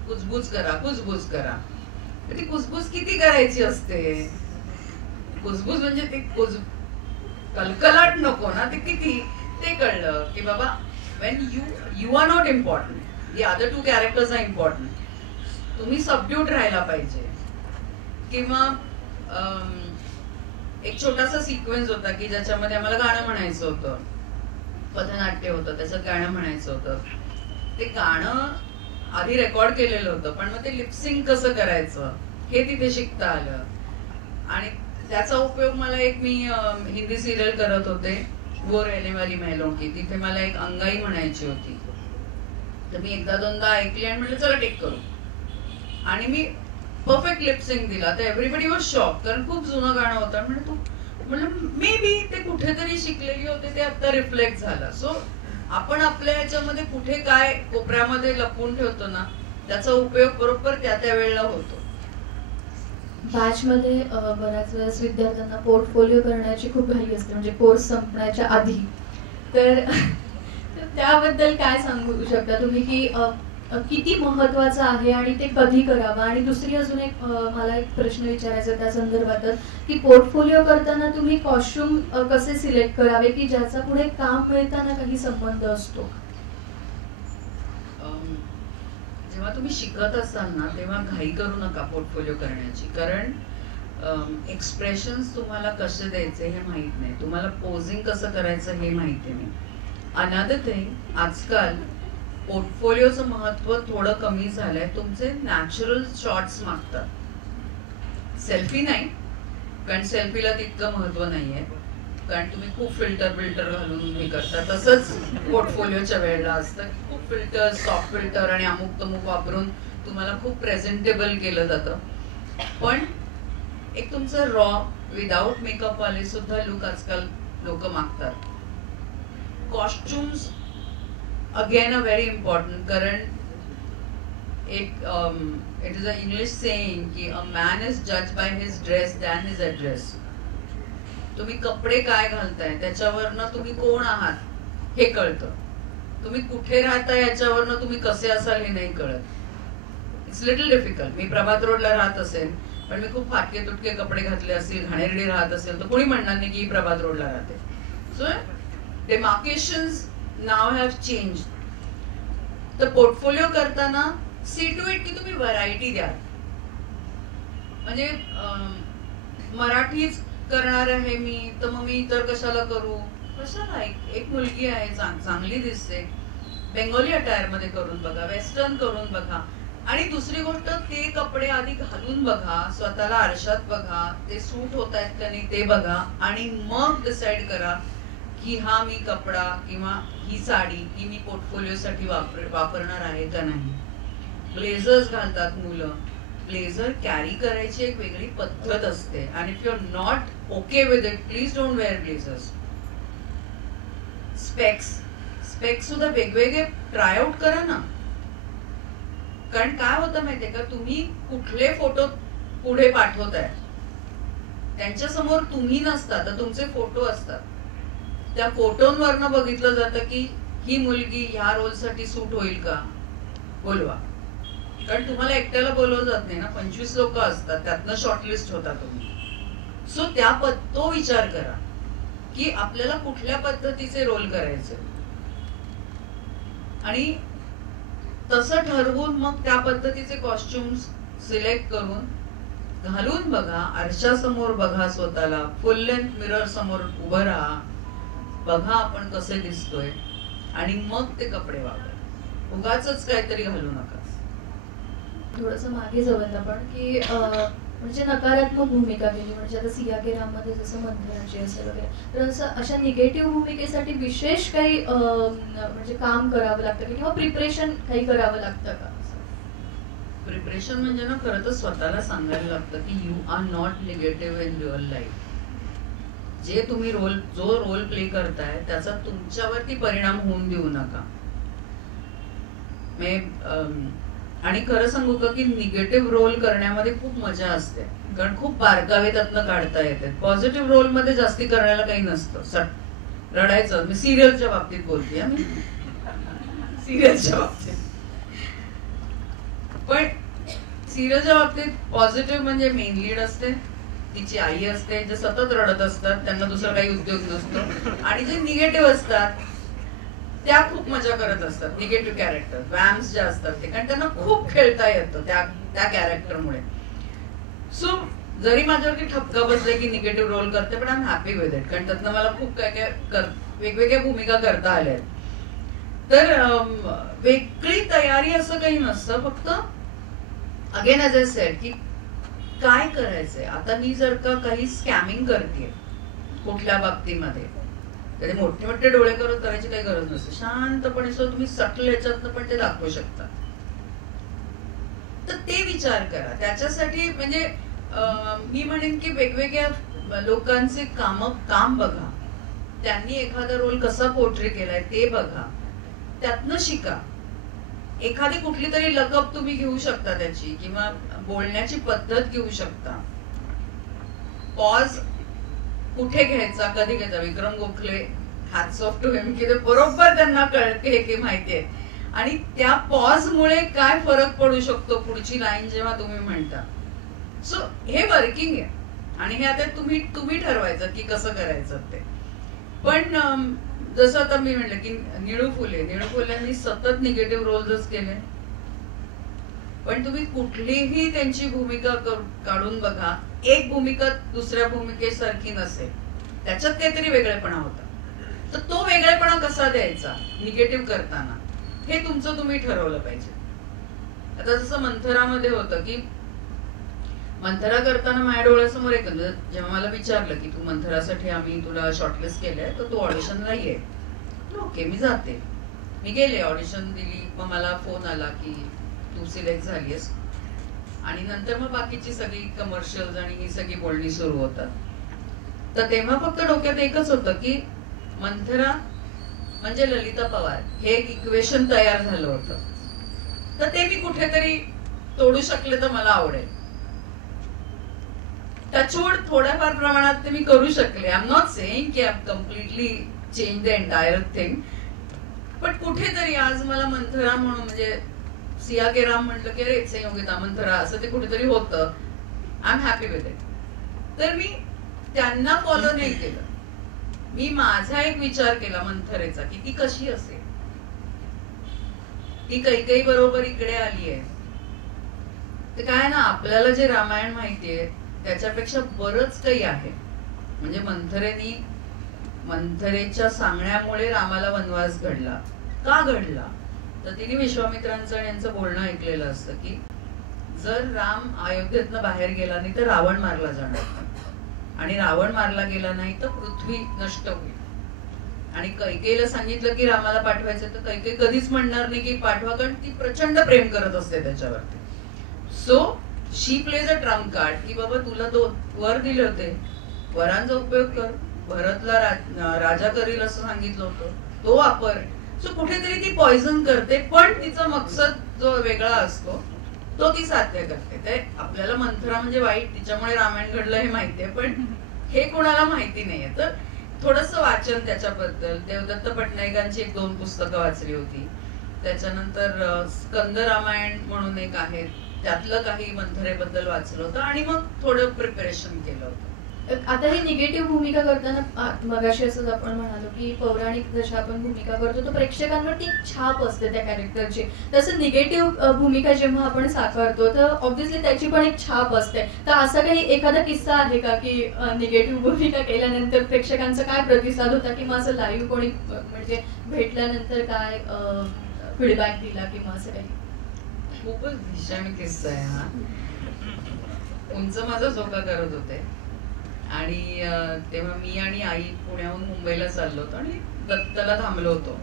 कुजबुज करा कुजबुज करा. ती कुजबुज किती करायची असते? कुजबुज म्हणजे ते कलकलाट नको ना, ते किती, ते कळलं की बाबा when you are not important, the other two characters are important. तुम्ही सबड्यूट राहायला पाहिजे. किंवा एक छोटासा सिक्वेन्स होता की ज्याच्यामध्ये आम्हाला गाणं म्हणायचं होतं, पथनाट्य होतं, त्याच्यात गाणं म्हणायचं होतं. ते गाणं आधी रेकॉर्ड केलेलं होतं, पण मग ते लिपसिंग कसं करायचं हे तिथे शिकता आलं. आणि त्याचा उपयोग मला एक, मी हिंदी सिरियल करत होते वो रहने वाली महलों की, तिथे मला एक अंगाई म्हणायची होती. तर मी एकदा दोनदा ऐकली आणि म्हटलं चला टेक करू, आणि मी परफेक्ट लिपसिंग दिला. तर एव्हरीबडी वॉज शॉक, कारण खूप जुनं गाणं होतं. म्हटलं मे बी ते कुठेतरी शिकलेली होते, ते आता रिफ्लेक्ट झालं. सो आपण आपल्या याच्यामध्ये कुठे काय कोपऱ्यामध्ये लपवून ठेवतो ना, त्याचा उपयोग बरोबर त्या त्या वेळेला होतो. बॅचमध्ये बऱ्याच वेळेस विद्यार्थ्यांना पोर्टफोलिओ करण्याची खूप घाई असते, म्हणजे कोर्स संपण्याच्या आधी. तर त्याबद्दल काय सांगू शकता तुम्ही की किती महत्वाचं आहे आणि ते कधी करावं? आणि दुसरी अजून एक मला एक प्रश्न विचारायचा त्या संदर्भातच की पोर्टफोलिओ करताना तुम्ही कॉस्ट्युम कसे सिलेक्ट करावे की ज्याचा पुढे काम मिळताना काही संबंध असतो? जेव्हा तुम्ही शिकत असाल ना, तेव्हा घाई करू नका पोर्टफोलिओ करण्याची, कारण एक्सप्रेशन्स तुम्हाला कसे द्यायचे हे माहित नाही, तुम्हाला पोजिंग कसं करायचं हे माहिती नाही. अनदर थिंग, आजकाल पोर्टफोलिओचं महत्व थोडं कमी झालंय. तुमचे नॅचरल शॉट्स मागतात, सेल्फी नाही, कारण सेल्फीला तितकं महत्व नाहीये, कारण तुम्ही खूप फिल्टर घालून हे करता. तसंच पोर्टफोलिओच्या वेळेला असतं, खूप फिल्टर, सॉफ्ट फिल्टर आणि अमुक तमुक वापरून तुम्हाला खूप प्रेझेंटेबल केलं जातं. पण एक तुमचं रॉ विदाउट मेकअप वाले सुद्धा लुक आजकाल लोक मागतात. Costumes again a very important, कारण एक it is a English saying की अ मॅन इज जज by his dress than his address. तुम्ही कपडे काय घालताय त्याच्यावरनं तुम्ही कोण आहात हे कळतं. तुम्ही कुठे राहताय याच्यावरनं तुम्ही कसे असाल हे नाही कळत. It's little difficult. मी प्रभात रोडला राहत असेल पण मी खूप फाटके तुटके कपडे घातले असतील, घाणेरडी राहत असेल तर कोणी म्हणणार नाही की प्रभात रोडला राहते. So demarcations now have changed. तर पोर्टफोलिओ करताना सी टू इट की तुम्ही व्हरायटी द्या. म्हणजे मराठीच करणार आहे मी तर मग मी इतर कशाला करू. कशाला एक मुलगी आहे चांगली दिसते, बेंगोली अटायर मध्ये करून बघा, वेस्टर्न करून बघा. आणि दुसरी गोष्ट ते कपडे आधी घालून बघा, स्वतःला आरशात बघा, ते सूट होत आहेत का नाही ते बघा आणि मग डिसाइड करा की हा मी कपडा किंवा ही साडी ही मी पोर्टफोलिओसाठी वापरणार आहे का नाही. ब्लेझर्स घालतात मुलं. ब्लेझर कॅरी करायची एक वेगळी पद्धत असते आणि if you are not okay with it please don't wear blazers. Specs सुद्धा वेगवेगळे ट्राय आउट करा ना. कारण काय होतं माहितीये का, तुम्ही कुठले फोटो पुढे पाठवताय त्यांच्या समोर तुम्ही नसता तर तुमचे फोटो असतात. त्या फोटोंवरनं बघितलं जातं की ही मुलगी ह्या रोलसाठी सूट होईल का, बोलवा. कारण तुम्हाला एकट्याला बोलवलं जात नाही ना, 25 लोक असतात, त्यातनं शॉर्टलिस्ट होता तुम्ही. सो तो विचार करा की आपल्याला कुठल्या पद्धतीचे रोल करायचे आणि तसं ठरवून मग त्या पद्धतीचे कॉस्ट्युम्स सिलेक्ट करून घालून बघा. आरशासमोर बघा, स्वतःला फुल लेंथ मिरर समोर उभं राहा, बघा आपण कसे दिसतोय आणि मग ते कपडे वापरा. उगाचच काहीतरी घालू नका. थोडस मागे जाऊयात आपण की म्हणजे नकारात्मक भूमिका केली, म्हणजे आता सिया के राम मध्ये जसं मंथराची असेल वगैरे, तर असं अशा निगेटिव्ह भूमिकेसाठी विशेष काही म्हणजे काम करावं लागतं किंवा प्रिपरेशन काही करावं लागतं का? प्रिपरेशन म्हणजे ना खरं तर स्वतःला सांगायला लागतं की you are not negative in real life. जे तुम्ही जो रोल प्ले करताय त्याचा तुमच्यावरती परिणाम होऊन देऊ नका. आणि खरं सांगू का की निगेटिव्ह रोल करण्यामध्ये खूप मजा असते, कारण खूप बारकावे त्यातनं काढता येते. पॉझिटिव्ह रोल मध्ये जास्ती करण्याला काही नसतं. रडायचं. मी सिरियलच्या बाबतीत बोलते, मी सिरियलच्या बाबतीत. पण सिरियलच्या बाबतीत पॉझिटिव्ह म्हणजे मेन लीड असते, तिची आई असते, जे सतत रडत असतात, त्यांना दुसरा काही उद्योग नसतो. आणि जे निगेटिव्ह असतात त्या खूप मजा करत असतात. निगेटिव्ह कॅरेक्टर वॅम्स जे असतात ते, कारण त्यांना खूप खेळता येतं त्या कॅरेक्टरमुळे. सो जरी माझ्यावरती ठपका बसले की निगेटिव्ह रोल करते, पण I am happy with it, कारण त्यातनं मला खूप काय वेगवेगळ्या भूमिका करता आल्या. तर वेगळी तयारी असं काही नसतं. फक्त अगेन एज आय सेड की काय करायचंय. आता मी जर का काही स्कॅमिंग करते कुठल्या बाबतीमध्ये, तरी मोठे मोठे डोळे करत करायची काही गरज नसते. शांतपणे तुम्ही सटल याच्यातनं पण ते दाखवू शकता. तर ते विचार करा. त्याच्यासाठी म्हणजे मी म्हणेन की वेगवेगळ्या लोकांचे काम बघा, त्यांनी एखादा रोल कसा पोर्ट्रे केलाय ते बघा, त्यातनं शिका. एखादी कुठली तरी लकब तुम्ही घेऊ शकता त्याची, किंवा बोलण्याची पद्धत घेऊ शकता. पॉज कुठे घ्यायचा, कधी घ्यायचा. Vikram Gokhale, hats off to हिम, की ते बरोबर त्यांना कळते की माहितीये. आणि त्या पॉज मुळे काय फरक पडू शकतो पुढची लाईन जेव्हा तुम्ही म्हणता. सो हे वर्किंग आहे आणि हे आता तुम्ही ठरवायचं की कसं करायचं ते. पण जसं आता मी म्हटलं की निळू फुलेंनी सतत निगेटिव्ह रोल्सच केले. पण तुम्ही कुठलीही त्यांची भूमिका काढून बघा, एक भूमिका दुसऱ्या भूमिकेसारखी नसेल, त्याच्यात काहीतरी वेगळेपणा होता. तर तो वेगळेपणा कसा द्यायचा निगेटिव्ह करताना, हे तुमचं तुम्ही ठरवलं पाहिजे. आता जसं मंथरामध्ये होतं की मंथरा करताना माझ्या डोळ्यासमोर एक, जेव्हा मला विचारलं की तू मंथरासाठी आम्ही तुला शॉर्टलिस्ट केलंय तर तू ऑडिशनला ये. ओके, मी जाते. मी गेले, ऑडिशन दिली. मग मला फोन आला की तू सिलेक्ट झालीस. आणि नंतर मग बाकीची सगळी कमर्शियल्स आणि ही सगळी बोलणी सुरू होतात. तर तेव्हा फक्त डोक्यात एकच होतं की मंथरा म्हणजे ललिता पवार, हे एक इक्वेशन तयार झालं होतं. तर ते मी कुठेतरी तोडू शकले तर मला आवडेल. टचवूड थोड्याफार प्रमाणात ते मी करू शकले. आय एम नॉट सेइंग की I completely change the entire thing, पण कुठेतरी आज मला मंथरा म्हणून, म्हणजे सिया के राम म्हटलं की अरे संयोगिता मंथरा असं ते कुठेतरी होतं. I am happy with it. तर मी त्यांना फॉलो नाही केलं, मी माझा एक विचार केला मंथरेचा की ती कशी असेल. ती कैकेयी बरोबर इकडे आली आहे. ते काय ना, आपल्याला जे रामायण माहितीये त्याच्यापेक्षा बरंच काही आहे. म्हणजे मंथरेच्या सांगण्यामुळे रामाला वनवास घडला. का घडला? तर तिने विश्वामित्रांचं आणि यांचं बोलणं ऐकलेलं असतं की जर राम अयोध्येतनं बाहेर गेला नाही तर रावण मारला जाणार, आणि रावण मारला गेला नाही तर पृथ्वी नष्ट होईल. आणि कैकेयीला सांगितलं की रामाला पाठवायचं, तर कैकेयी कधीच म्हणणार नाही की पाठवा, कारण ती प्रचंड प्रेम करत असते त्याच्यावरती. So she plays a Trump card की बाबा तुला तो वर दिले होते, वरांचा उपयोग कर, भरतला राजा करील असं सांगितलं होतं, तो वापर. सो कुठेतरी ती पॉइझन करते, पण तिचा मकसद जो वेगळा असतो तो ती साध्य करते. ते आपल्याला मंथरा म्हणजे वाईट, तिच्यामुळे रामायण घडलं हे माहितीये, पण हे कोणाला माहिती नाहीये. तर थोडस वाचन त्याच्याबद्दल, देवदत्त पटनायकांची 1-2 पुस्तकं वाचली होती. त्याच्यानंतर स्कंद रामायण म्हणून एक आहे, त्यातलं काही मंथरेबद्दल वाचलं होतं, आणि मग थोडं प्रिपरेशन केलं होतं. आता ही निगेटिव्ह भूमिका करताना मगाशी असंच आपण म्हणालो की पौराणिक जशा आपण भूमिका करतो तो प्रेक्षकांवरती एक छाप असते त्या कॅरेक्टरची, तसं निगेटिव्ह भूमिका जेव्हा आपण साकारतो तर ऑब्व्हियसली त्याची पण एक छाप असते. तर असा काही एखादा किस्सा आहे का की निगेटिव्ह भूमिका केल्यानंतर प्रेक्षकांचा काय प्रतिसाद होता, किंवा असं लाईव्ह कोणी म्हणजे भेटल्यानंतर काय फीडबॅक दिला किंवा असं काही? खूपच भीषण किस्सा आहे हा. उंच माझा झोका करत होते आणि तेव्हा मी आणि आई पुण्याहून मुंबईला चाललो होतो आणि दत्तला थांबलो होतो.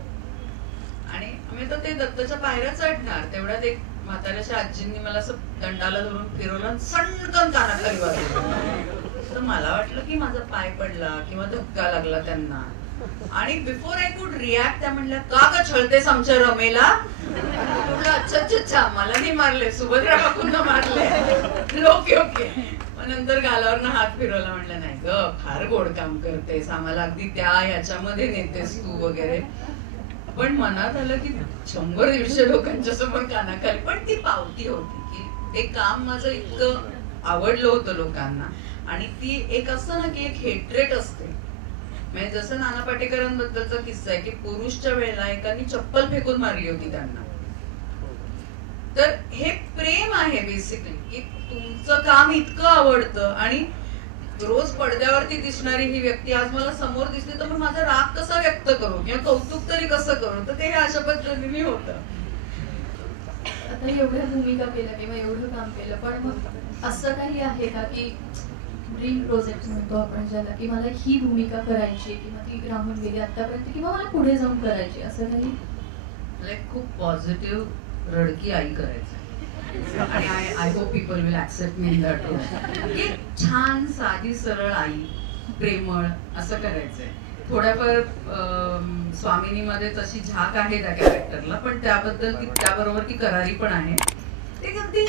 आणि आम्ही तर ते दत्तच्या पायऱ्या चढणार तेवढ्यात एक म्हाताऱ्याच्या आजींनी मला असं दंडाला धरून फिरवलं आणि सणकन कानाखाली वाजवलं. तर मला वाटलं की माझा पाय पडला किंवा धक्का लागला त्यांना. आणि बिफोर आय कुड रिॲक्ट त्या म्हणल्या, का ग छळतेस आमच्या रमेला? म्हटलं अच्छा अच्छा अच्छा, मला नाही मारले, सुभद्रा काकूंना मारले. Okay okay. नंतर गालावरनं हात फिरवला, म्हणलं नाही ग, फार गोड काम करतेस, आम्हाला अगदी त्या याच्यामध्ये नेतेस तू वगैरे. पण मनात आलं की 100-150 लोकांच्या समोर कानाखाली, पण ती पावती होती की ते काम माझं इतकं आवडलं होतं लोकांना. आणि ती एक असतं ना की एक हेट्रेट असते, म्हणजे जसं नाना पाटेकरांबद्दलचा किस्सा आहे की पुरुषच्या वेळेला एकाने चप्पल फेकून मारली होती त्यांना. तर हे प्रेम आहे बेसिकली, की तुमचं काम इतकं आवडतं आणि रोज पडद्यावरती दिसणारी ही व्यक्ती आज मला समोर दिसली तर मग माझा राग कसा व्यक्त करू किंवा कौतुक तरी कसं करू. तर ते अशा पद्धतीने होतं. आता एवढ्या भूमिका केल्या किंवा एवढं काम केलं, पण मग असं काही आहे का की ड्रीम प्रोजेक्ट म्हणतो आपण ज्याला, की मला ही भूमिका करायची किंवा ती राहून गेली आतापर्यंत किंवा मला पुढे जाऊन करायची, असं काही? खूप पॉझिटिव्ह रडकी आई करायचं आणि I hope people will accept me in that role. एक छान साधी सरळ आई, प्रेमळ असं करायचंय. थोड्याफार स्वामिनीमध्ये तशी झाक आहे त्या कॅरेक्टरला, पण त्याबद्दल त्याबरोबर ती करारी पण आहे. ते अगदी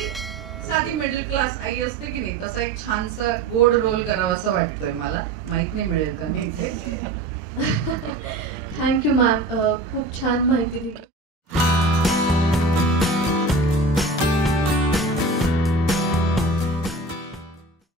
साधी मिडल क्लास आई असते की नाही, तसा एक छानसा गोड रोल करावा असं वाटतंय मला. माहित नाही मिळेल का नाही इथे. थँक्यू मॅम, खूप छान माहिती दिली.